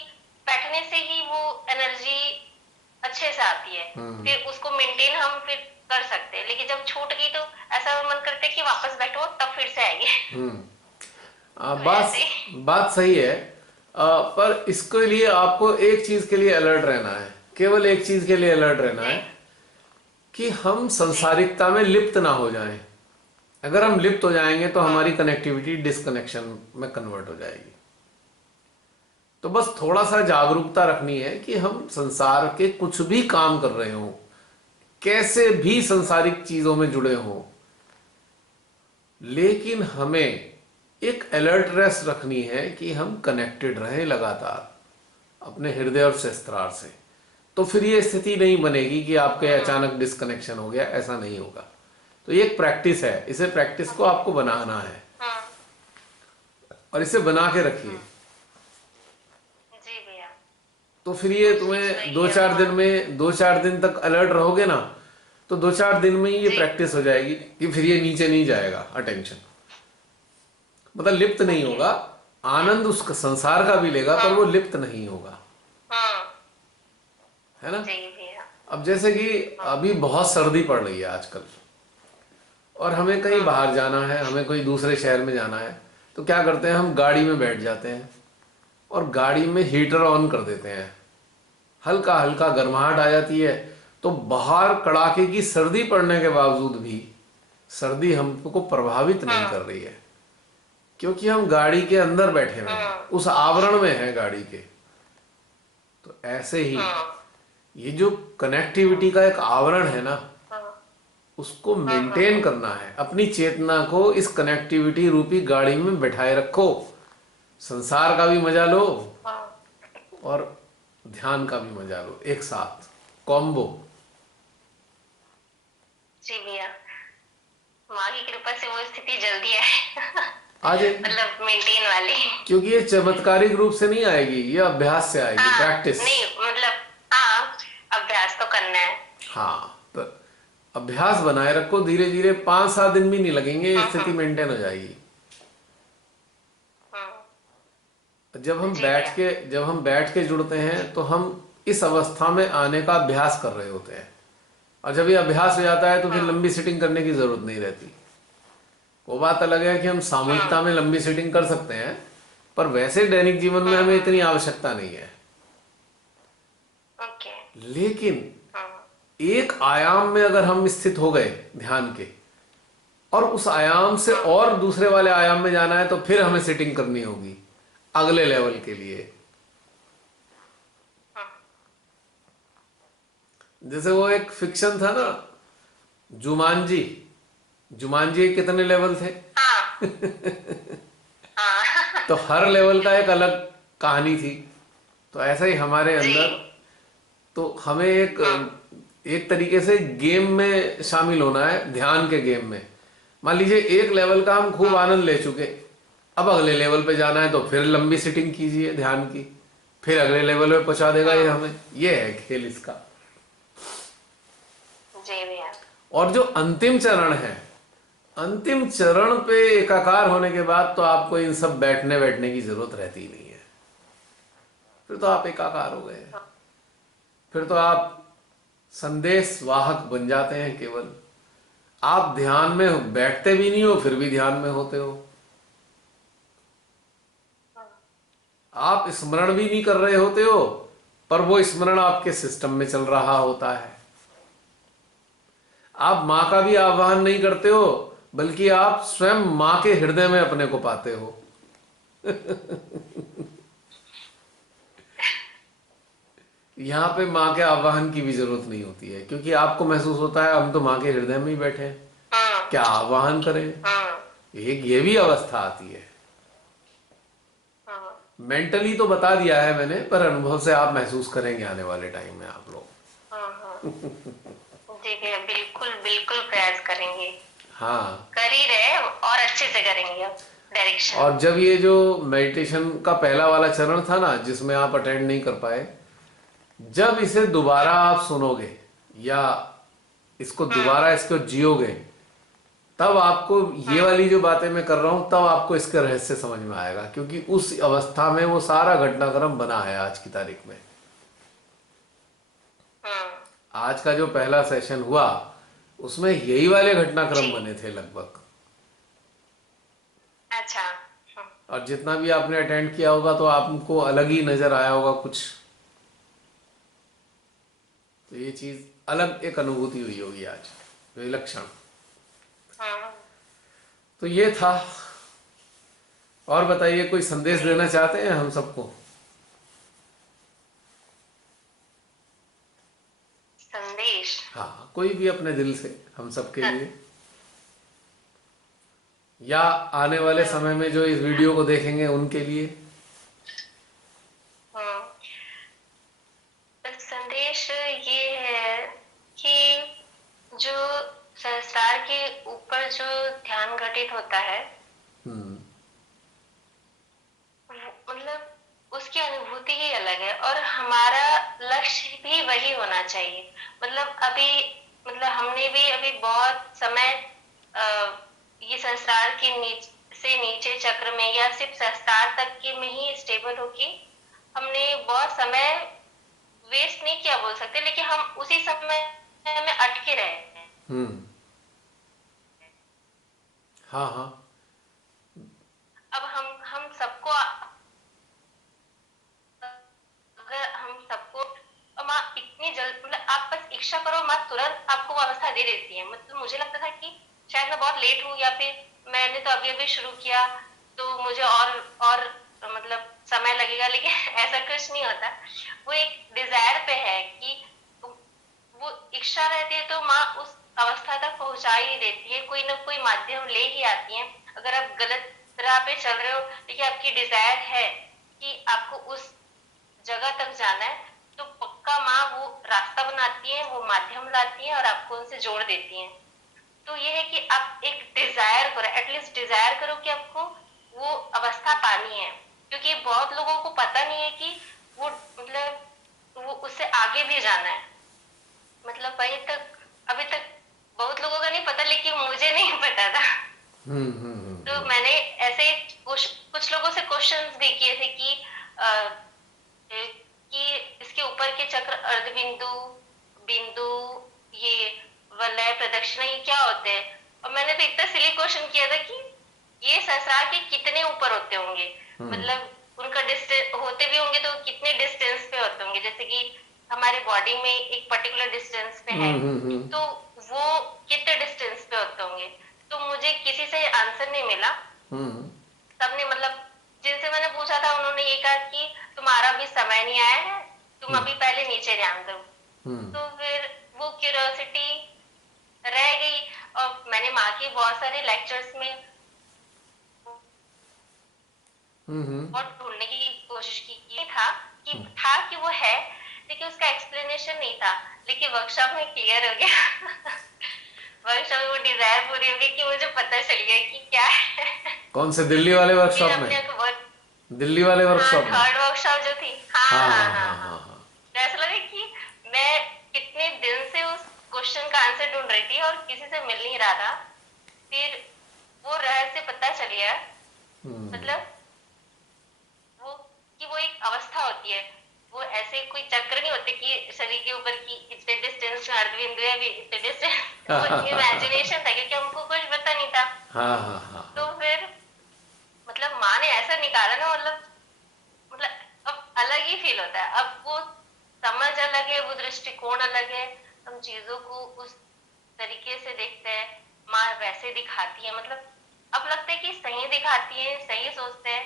बैठने से ही वो एनर्जी अच्छे से आती है, फिर उसको मेंटेन हम फिर कर सकते हैं। लेकिन जब छूट गई तो ऐसा मन करता है कि वापस बैठो तब फिर से आएगी। बात सही है। पर इसके लिए आपको एक चीज के लिए अलर्ट रहना है, केवल एक चीज के लिए अलर्ट रहना है कि हम संसारिकता में लिप्त ना हो जाएं। अगर हम लिप्त हो जाएंगे तो हमारी कनेक्टिविटी डिस्कनेक्शन में कन्वर्ट हो जाएगी। तो बस थोड़ा सा जागरूकता रखनी है कि हम संसार के कुछ भी काम कर रहे हो, कैसे भी संसारिक चीजों में जुड़े हो, लेकिन हमें एक अलर्टनेस रखनी है कि हम कनेक्टेड रहें लगातार अपने हृदय और सहस्त्रार से। तो फिर ये स्थिति नहीं बनेगी कि आपके अचानक डिस्कनेक्शन हो गया, ऐसा नहीं होगा। तो ये एक प्रैक्टिस है, इसे प्रैक्टिस को आपको बनाना है और इसे बना के रखिए। तो फिर ये तुम्हें 2-4 दिन तक अलर्ट रहोगे ना, तो 2-4 दिन में ही ये प्रैक्टिस हो जाएगी कि फिर ये नीचे नहीं जाएगा अटेंशन, मतलब लिप्त नहीं होगा। आनंद उसका संसार का भी लेगा पर वो लिप्त नहीं होगा, है ना। अब जैसे कि अभी बहुत सर्दी पड़ रही है आजकल और हमें कहीं बाहर जाना है, हमें कोई दूसरे शहर में जाना है, तो क्या करते हैं, हम गाड़ी में बैठ जाते हैं और गाड़ी में हीटर ऑन कर देते हैं, हल्का हल्का गर्माहट आ जाती है। तो बाहर कड़ाके की सर्दी पड़ने के बावजूद भी सर्दी हमको प्रभावित नहीं कर रही है, क्योंकि हम गाड़ी के अंदर बैठे हुए हैं, उस आवरण में है गाड़ी के। तो ऐसे ही ये जो कनेक्टिविटी का एक आवरण है ना, उसको मेंटेन करना है। अपनी चेतना को इस कनेक्टिविटी रूपी गाड़ी में बैठाए रखो, संसार का भी मजा लो और ध्यान का भी मजा लो, एक साथ कॉम्बो। जी भैया, माँ की कृपा से वो स्थिति जल्दी आए। आ जाएगी, मतलब मेंटेन वाली। क्योंकि ये चमत्कारिक रूप से नहीं आएगी, ये अभ्यास से आएगी, हाँ प्रैक्टिस। नहीं मतलब, हाँ अभ्यास तो करना है। हाँ, तो अभ्यास बनाए रखो, धीरे धीरे 5-7 दिन भी नहीं लगेंगे, ये स्थिति हम्म। मेंटेन हो जाएगी। हम्म। जी भैया। जब हम बैठ के जुड़ते हैं तो हम इस अवस्था में आने का अभ्यास कर रहे होते हैं, और जब ये अभ्यास हो जाता है तो फिर हम्म। लंबी सिटिंग करने की जरूरत नहीं रहती। वो बात अलग है कि हम सामूहिकता में लंबी सिटिंग कर सकते हैं, पर वैसे दैनिक जीवन में हमें इतनी आवश्यकता नहीं है। ओके। लेकिन हम्म। एक आयाम में अगर हम स्थित हो गए ध्यान के, और उस आयाम से और दूसरे वाले आयाम में जाना है, तो फिर हमें सेटिंग करनी होगी अगले लेवल के लिए। जैसे वो एक फिक्शन था ना, जुमानजी। जुमानजी के कितने लेवल थे? हाँ। हाँ। तो हर लेवल का एक अलग कहानी थी। तो ऐसा ही हमारे जी। अंदर, तो हमें एक हम्म। एक तरीके से गेम में शामिल होना है, ध्यान के गेम में। मान लीजिए एक लेवल का हम खूब आनंद ले चुके, अब अगले लेवल पे जाना है, तो फिर लंबी सिटिंग कीजिए ध्यान की, फिर अगले लेवल पे पहुंचा देगा ये हमें। ये है खेल इसका। जी भैया। और जो अंतिम चरण है, अंतिम चरण पे एकाकार होने के बाद तो आपको इन सब बैठने बैठने की जरूरत रहती ही नहीं है। फिर तो आप एकाकार हो गए, फिर तो आप संदेश वाहक बन जाते हैं केवल। आप ध्यान में बैठते भी नहीं हो, फिर भी ध्यान में होते हो। आप स्मरण भी नहीं कर रहे होते हो, पर वो स्मरण आपके सिस्टम में चल रहा होता है। आप मां का भी आह्वान नहीं करते हो, बल्कि आप स्वयं मां के हृदय में अपने को पाते हो। यहां पे मां के आह्वान की भी जरूरत नहीं होती है, क्योंकि आपको महसूस होता है हम तो मां के हृदय में ही बैठे हैं, क्या आह्वान करें। एक ये भी अवस्था आती है। मेंटली तो बता दिया है मैंने, पर अनुभव से आप महसूस करेंगे आने वाले टाइम में आप लोग। जी भैया, बिल्कुल बिल्कुल प्रयास करेंगे। हाँ, कर ही रहे और अच्छे से करेंगे अब डायरेक्शन। और जब ये जो मेडिटेशन का पहला वाला चरण था ना, जिसमें आप अटेंड नहीं कर पाए, जब इसे दोबारा आप सुनोगे या इसको दोबारा इसको जियोगे, तब आपको ये वाली जो बातें मैं कर रहा हूं, तब आपको इसका रहस्य समझ में आएगा, क्योंकि उस अवस्था में वो सारा घटनाक्रम बना है आज की तारीख में। आज का जो पहला सेशन हुआ, उसमें यही वाले घटनाक्रम बने थे लगभग। अच्छा। और जितना भी आपने अटेंड किया होगा, तो आपको अलग ही नजर आया होगा कुछ। तो ये चीज अलग एक अनुभूति हुई होगी आज, विलक्षण। तो ये था। और बताइए, कोई संदेश देना चाहते हैं हम सबको? संदेश। हाँ, कोई भी अपने दिल से हम सबके लिए, या आने वाले समय में जो इस वीडियो को देखेंगे उनके लिए। संदेश ये है कि जो संसार के ऊपर जो ध्यान घटित होता है, मतलब उसकी अनुभूति ही अलग है, और हमारा लक्ष्य भी वही होना चाहिए। मतलब अभी, मतलब हमने भी अभी बहुत समय ये संसार के नीचे चक्र में, या सिर्फ संसार तक के में ही स्टेबल होके हमने बहुत समय वेस्ट नहीं किया बोल सकते, लेकिन हम उसी समय में अटके रहे हैं। हाँ हाँ। अब हम सबको, अगर हम सबको, माँ इतनी जल्द, मतलब आप बस इच्छा करो, माँ तुरंत आपको वो अवस्था दे देती है। मतलब मुझे लगता था कि शायद मैं बहुत लेट हूँ, या फिर मैंने तो अभी अभी शुरू किया, तो मुझे और मतलब समय लगेगा, लेकिन ऐसा कुछ नहीं होता। वो एक डिजायर पे है कि वो इच्छा रहती है तो माँ उस अवस्था तक पहुंचा ही देती है, कोई ना कोई माध्यम ले ही आती है। अगर आप गलत राह पे चल रहे हो, लेकिन आपकी डिजायर है कि आपको उस जगह तक जाना है, तो पक्का माँ वो रास्ता बनाती है, वो माध्यम लाती है और आपको उनसे जोड़ देती है। तो ये है कि आप एक डिजायर करो, एटलीस्ट डिजायर करो कि आपको वो अवस्था पानी है, क्योंकि बहुत लोगों को पता नहीं है कि वो मतलब वो उससे आगे भी जाना है। मतलब वहीं तक अभी तक बहुत लोगों का नहीं पता, लेकिन मुझे नहीं पता था। तो मैंने ऐसे कुछ लोगों से क्वेश्चंस भी किए थे कि कि इसके ऊपर के चक्र, अर्धबिंदु, बिंदु, ये वलय, प्रदक्षिणा, ये क्या होते हैं। और मैंने तो इतना सिली क्वेश्चन किया था कि ये सहस्रार के कितने ऊपर होते होंगे, मतलब उनका डिस्टेंस होते भी होंगे तो कितने डिस्टेंस पे होते होंगे। जैसे कि हमारे बॉडी में एक पर्टिकुलर डिस्टेंस पे है, तो वो कितने डिस्टेंस पे होते होंगे। तो मुझे किसी से आंसर नहीं मिला। सबने मतलब जिनसे मैंने पूछा था उन्होंने ये कहा कि तुम्हारा भी समय नहीं आया है, तुम अभी पहले नीचे ध्यान दो। तो फिर वो क्यूरियोसिटी रह गई। और मैंने माँ के बहुत सारे लेक्चर्स में और ढूंढने की कोशिश की, ये था कि वो है, लेकिन उसका एक्सप्लेनेशन नहीं था। लेकिन वर्कशॉप में क्लियर हो गया। वर्कशॉप में वो डिजायर पूरी हो गई कि मुझे पता चल गया कि क्या है। कौन से दिल्ली वाले वर्कशॉप में? दिल्ली वाले वर्कशॉप में? थर्ड वर्कशॉप जो थी। हाँ हाँ हाँ हाँ हाँ हाँ हाँ। हाँ। तो ऐसा लगा कि मैं कितने दिन से उस क्वेश्चन का आंसर ढूंढ रही थी और किसी से मिल नहीं रहा था। फिर वो रहस्य पता चल गया। मतलब वो एक अवस्था होती है, वो ऐसे कोई चक्र नहीं होते कि शरीर के ऊपर की इतने डिस्टेंस में अर्धबिंदु है, अभी इतने डिस्टेंस। वो इमेजिनेशन था क्योंकि हमको कुछ पता नहीं था। हाँ हाँ हाँ। तो फिर मतलब माँ ने ऐसा निकाला ना, मतलब अब अलग ही फील होता है। अब वो समझ अलग है, वो दृष्टिकोण अलग है, हम चीजों को उस तरीके से देखते हैं। माँ वैसे दिखाती है, मतलब अब लगता है कि सही दिखाती है, सही सोचते हैं।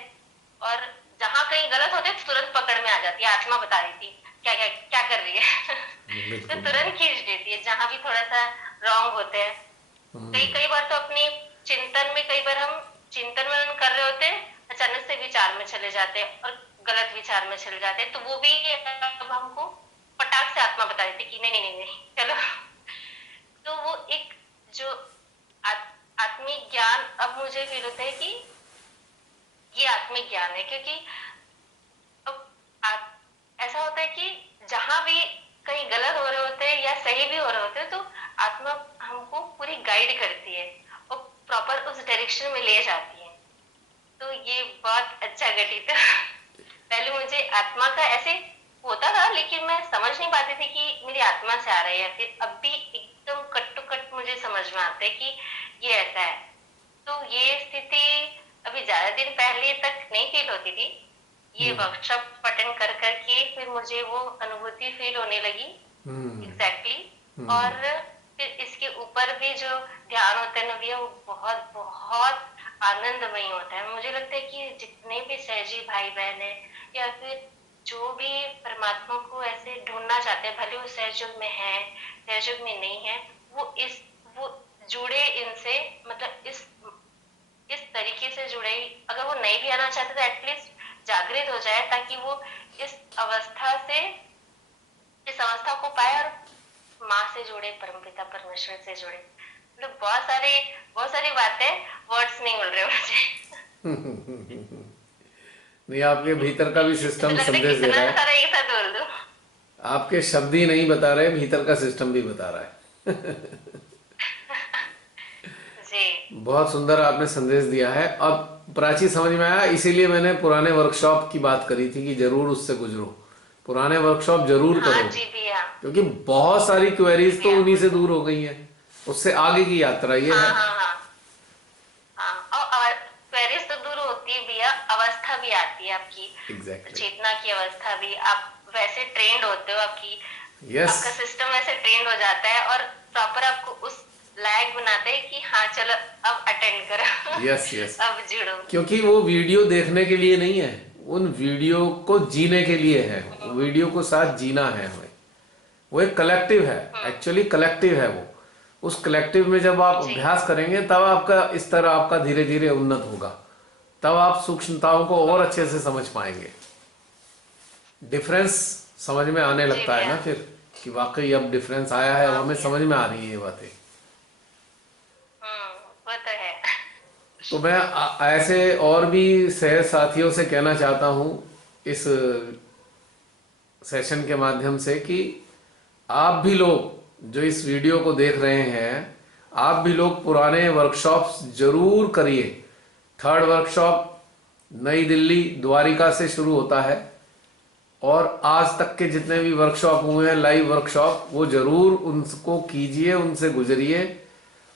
और जहां कहीं गलत होते तुरंत पकड़ में आ जाती है, आत्मा बता देती क्या क्या क्या कर रही है। तो तुरंत खींच देती है जहां भी थोड़ा सा रॉन्ग होते हैं। कई बार तो अपने चिंतन में, कई बार हम चिंतन मनन कर रहे होते हैं, अचानक से विचार में चले जाते हैं और गलत विचार में चले जाते हैं। तो वो भी अब हमको पटाख से आत्मा बता देती कि नहीं नहीं नहीं नहीं चलो। तो वो एक जो आत्मिक ज्ञान, अब मुझे फील होता है कि ये आत्मिक ज्ञान है। क्योंकि अब ऐसा होता है कि जहां भी कहीं गलत हो रहे होते हैं या सही भी हो रहे होते हैं, तो आत्मा हमको पूरी गाइड करती है और प्रॉपर उस डायरेक्शन में ले जाती है। तो ये बहुत अच्छा घटित है। पहले मुझे आत्मा का ऐसे होता था, लेकिन मैं समझ नहीं पाती थी कि मेरी आत्मा से आ रही है। फिर अब भी एकदम कट टू कट मुझे समझ में आता है कि ये ऐसा है। तो ये स्थिति अभी ज्यादा दिन पहले तक नहीं फील होती थी। ये वर्कशॉप अटेंड कर करके फिर मुझे वो अनुभूति फील होने लगी। एग्जैक्टली। और फिर इसके ऊपर भी जो ध्यान होता है ना भैया, वो बहुत बहुत आनंदमय होता है। मुझे लगता है कि जितने भी सहजी भाई बहन है या फिर जो भी परमात्मा को ऐसे ढूंढना चाहते हैं, भले वो सहयोग में है सहयोग में नहीं है, वो जुड़े इनसे, मतलब इस तरीके से जुड़े। अगर वो नहीं भी आना चाहते तो एटलीस्ट जागृत हो जाए, ताकि वो इस अवस्था को पाए और माँ से जुड़े, परमपिता परमेश्वर से जुड़े। मतलब बहुत सारी बातें, वर्ड्स नहीं मिल रहे मुझे। नहीं, आपके भीतर का भी सिस्टम संदेश दे रहा है। सारा एक साथ बोल दूं। आपके शब्द ही नहीं बता रहे, भीतर का सिस्टम भी बता रहा है। जी। बहुत सुंदर आपने संदेश दिया है। अब प्राची समझ में आया, इसीलिए मैंने पुराने वर्कशॉप की बात करी थी कि जरूर उससे गुजरो, पुराने वर्कशॉप जरूर हाँ करो। जी भैया। क्योंकि बहुत सारी क्वेरीज तो उन्हीं से दूर हो गई हैं। उससे आगे की यात्रा ये हाँ है। हाँ हाँ हाँ। और क्वेरीज तो दूर होती है भैया, अवस्था भी आती है आपकी। Exactly. चेतना की अवस्था भी, आप वैसे ट्रेंड होते हो, आपका सिस्टम वैसे ट्रेंड हो जाता है और प्रॉपर आपको उस लायक बनाते हैं कि हाँ चलो अब अटेंड करो। यस अब जुड़ो। क्योंकि वो वीडियो देखने के लिए नहीं है, उन वीडियो को जीने के लिए है। वीडियो को साथ जीना है हमें। वो एक कलेक्टिव है, एक्चुअली कलेक्टिव है वो। उस कलेक्टिव में जब आप अभ्यास करेंगे तब आपका इस तरह आपका धीरे धीरे उन्नत होगा। तब आप सूक्ष्मताओं को और अच्छे से समझ पाएंगे। डिफरेंस समझ में आने लगता है ना फिर, कि वाकई अब डिफरेंस आया है, हमें समझ में आ रही है ये बातें। तो मैं ऐसे और भी सह साथियों से कहना चाहता हूँ इस सेशन के माध्यम से कि आप भी लोग जो इस वीडियो को देख रहे हैं, आप भी लोग पुराने वर्कशॉप्स जरूर करिए। थर्ड वर्कशॉप नई दिल्ली द्वारिका से शुरू होता है और आज तक के जितने भी वर्कशॉप हुए हैं लाइव वर्कशॉप, वो जरूर उनको कीजिए, उनसे गुजरिए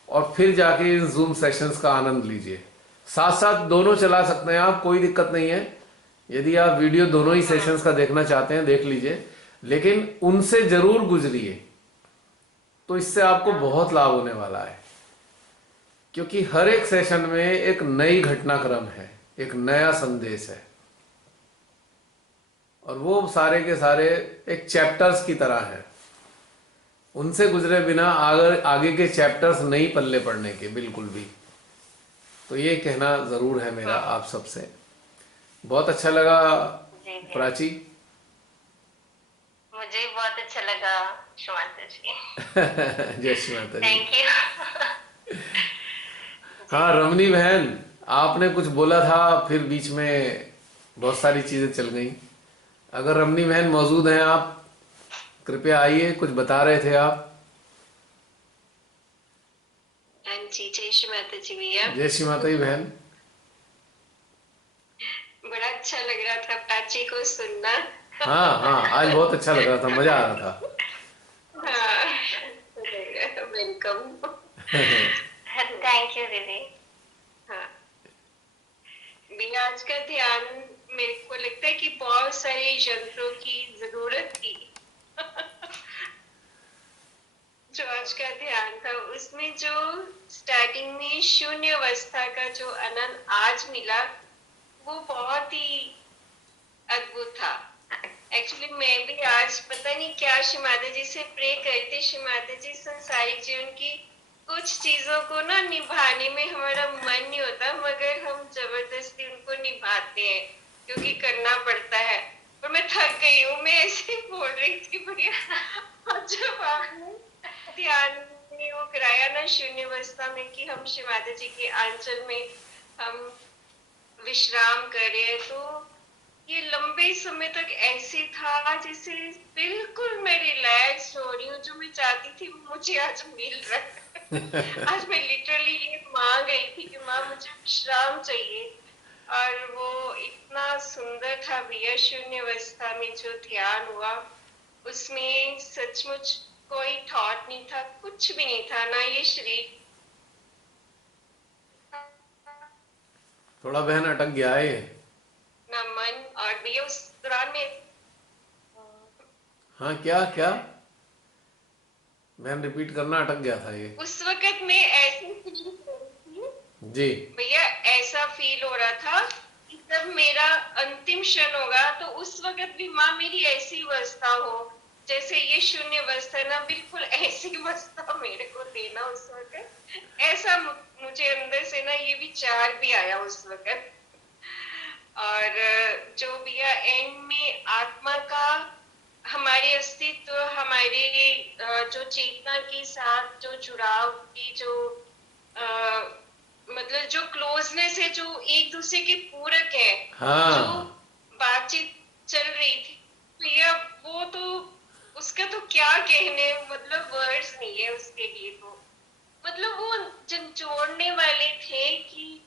और फिर जाके इन जूम सेशंस का आनंद लीजिए। साथ साथ दोनों चला सकते हैं आप, कोई दिक्कत नहीं है। यदि आप वीडियो दोनों ही सेशंस का देखना चाहते हैं देख लीजिए, लेकिन उनसे जरूर गुजरिए, तो इससे आपको बहुत लाभ होने वाला है। क्योंकि हर एक सेशन में एक नई घटनाक्रम है, एक नया संदेश है और वो सारे के सारे एक चैप्टर्स की तरह हैं। उनसे गुजरे बिना आगे के चैप्टर्स नहीं पल्ले पड़ने के, बिल्कुल भी। तो ये कहना जरूर है मेरा आप सबसे। बहुत अच्छा लगा जी जी, प्राची। मुझे भी बहुत अच्छा लगा शुमांता जी। जय श्री माता जी। Thank you. हाँ रमनी बहन, आपने कुछ बोला था, फिर बीच में बहुत सारी चीजें चल गई। अगर रमनी बहन मौजूद हैं आप, कृपया आइए, कुछ बता रहे थे आप। हाँ जी, जय श्री माता जी भैया। जय श्री माता जी बहन। बड़ा अच्छा लग रहा था प्राची को सुनना। हाँ हाँ, आज बहुत अच्छा लग रहा था, मजा आ रहा था। हाँ, वेलकम। थैंक यू दीदी। हाँ भैया, आज का ध्यान मेरे को लगता है कि बहुत सारे यंत्रों की जरूरत थी। जो आज का ध्यान था उसमें जो स्टार्टिंग में शून्य अवस्था का जो आनंद आज मिला, वो बहुत ही अद्भुत था। एक्चुअली मैं भी आज पता नहीं क्या श्री माता जी से प्रे करते, श्री माता जी संसारिक जीवन की कुछ चीजों को ना निभाने में हमारा मन नहीं होता, मगर हम जबरदस्ती उनको निभाते हैं क्योंकि करना पड़ता है। पर मैं थक गई हूँ, मैं ऐसे ही बोल रही थी भैया। जब आपने ध्यान में वो कराया ना शून्य अवस्था में कि हम श्री माता जी के आंचल में हम विश्राम करें, तो ये लंबे समय तक ऐसे था जैसे बिल्कुल मैं रिलैक्स हो रही हूँ। जो मैं चाहती थी मुझे आज मिल रहा है। आज मैं लिटरली ये मांग रही थी कि माँ मुझे विश्राम चाहिए, और वो इतना सुंदर था भैया। शून्य अवस्था में जो ध्यान हुआ उसमें सचमुच कोई थॉट नहीं था, कुछ भी नहीं था, ना ये शरीर। थोड़ा बहन अटक गया है ये। ना मन। और भैया उस दौरान में हाँ क्या क्या बहन, रिपीट करना, अटक गया था ये। उस वक्त में ऐसी फील हो रही थी जी भैया, ऐसा फील हो रहा था कि जब मेरा अंतिम क्षण होगा तो उस वक्त भी माँ मेरी ऐसी अवस्था हो जैसे ये शून्य अवस्था ना, बिल्कुल ऐसी अवस्था मेरे को देना उस वक्त। ऐसा मुझे अंदर से ना ये विचार भी आया उस वक्त। और जो भैया एंड में आत्मा का, हमारे अस्तित्व, हमारे जो चेतना के साथ जो जुड़ाव की जो मतलब जो क्लोजनेस है, जो एक दूसरे के पूरक है, हाँ, जो बातचीत चल रही थी भैया, वो तो उसका तो क्या कहने, मतलब वर्ड्स नहीं है उसके लिए। तो मतलब वो जब जोड़ने वाले थे कि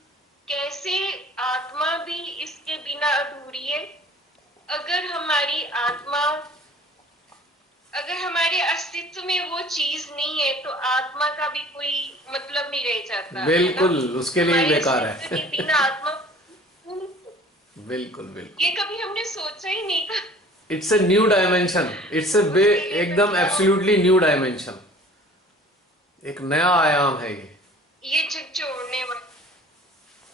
कैसे आत्मा भी इसके बिना अधूरी है। अगर हमारी आत्मा, अगर हमारे अस्तित्व में वो चीज नहीं है तो आत्मा का भी कोई मतलब नहीं रह जाता। बिल्कुल, उसके लिए ही बेकार है। अस्तित्व के बिना आत्मा बिल्कुल बिल्कुल, ये कभी हमने सोचा ही नहीं था। It's a new dimension, it's a एकदम एब्सोल्युटली न्यू डायमेंशन, एक नया आयाम है ये जग जोड़ने वाला।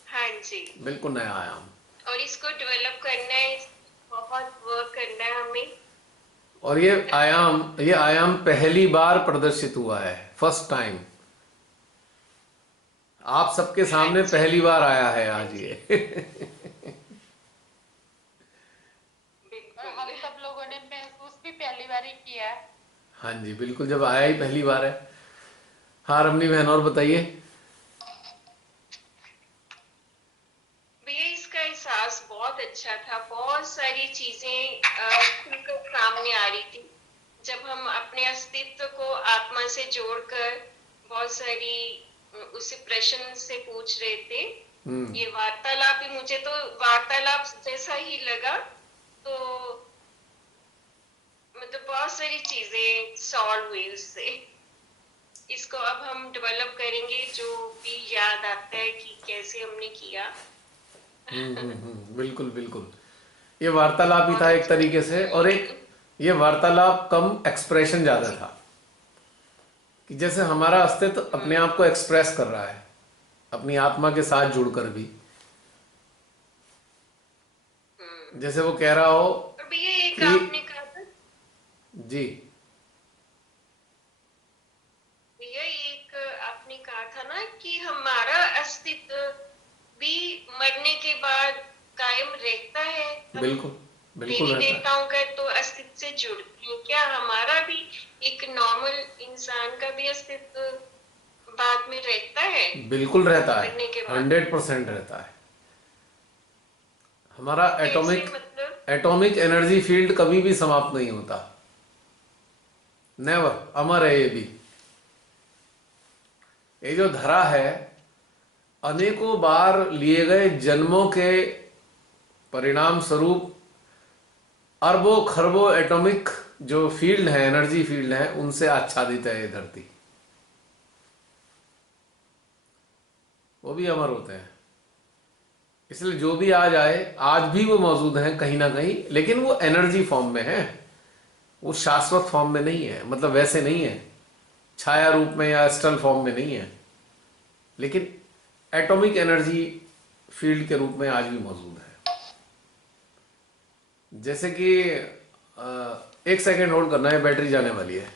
हाँ जी, बिल्कुल नया आयाम। और इसको डेवलप करना है, बहुत वर्क करना है हमें। और ये आयाम पहली बार प्रदर्शित हुआ है, फर्स्ट टाइम आप सबके सामने पहली बार आया है आज ये। और हम सब लोगों ने महसूस भी पहली बार ही किया है। हाँ जी बिल्कुल, जब आया ही पहली बार है। हाँ रमनी बहन, और बताइए। क्लास बहुत अच्छा था, बहुत सारी चीजें खुलकर सामने आ रही थी। जब हम अपने अस्तित्व को आत्मा से जोड़कर बहुत सारी उसे प्रश्न से पूछ रहे थे। ये वार्तालाप भी मुझे तो वार्तालाप जैसा ही लगा। तो मतलब बहुत सारी चीजें सॉल्व हुई उससे। इसको अब हम डेवलप करेंगे, जो भी याद आता है कि कैसे हमने किया। बिल्कुल बिल्कुल, ये वार्तालाप ही बहुत था एक अच्छा तरीके से, और एक ये वार्तालाप कम एक्सप्रेशन ज्यादा था, कि जैसे हमारा अस्तित्व अपने आप को एक्सप्रेस कर रहा है अपनी आत्मा के साथ जुड़कर भी, जैसे वो कह रहा हो और भैया एक कि आपने कहा था, जी भैया एक आपने कहा था ना कि हमारा अस्तित्व भी मरने के बाद कायम रहता है। हम बिल्कुल बिल्कुल देवी रहता है, देवताओं का तो अस्तित्व से जुड़ते हैं, क्या हमारा भी एक नॉर्मल इंसान का भी अस्तित्व बाद में रहता है बिल्कुल रहता है, मरने के बाद? 100% रहता है। हमारा कैसे एटॉमिक मतलब? एटॉमिक एनर्जी फील्ड कभी भी समाप्त नहीं होता, नेवर, अमर है ये भी। ये जो धरा है, अनेकों बार लिए गए जन्मों के परिणाम स्वरूप अरबों खरबों एटॉमिक जो फील्ड है, एनर्जी फील्ड है, उनसे आच्छादित है ये धरती। वो भी अमर होते हैं, इसलिए जो भी आज आए, आज भी वो मौजूद हैं कहीं ना कहीं, लेकिन वो एनर्जी फॉर्म में है, वो शाश्वत फॉर्म में नहीं है, मतलब वैसे नहीं है, छाया रूप में या स्टल फॉर्म में नहीं है, लेकिन एटॉमिक एनर्जी फील्ड के रूप में आज भी मौजूद है। जैसे कि एक सेकेंड होल्ड करना है, बैटरी जाने वाली है।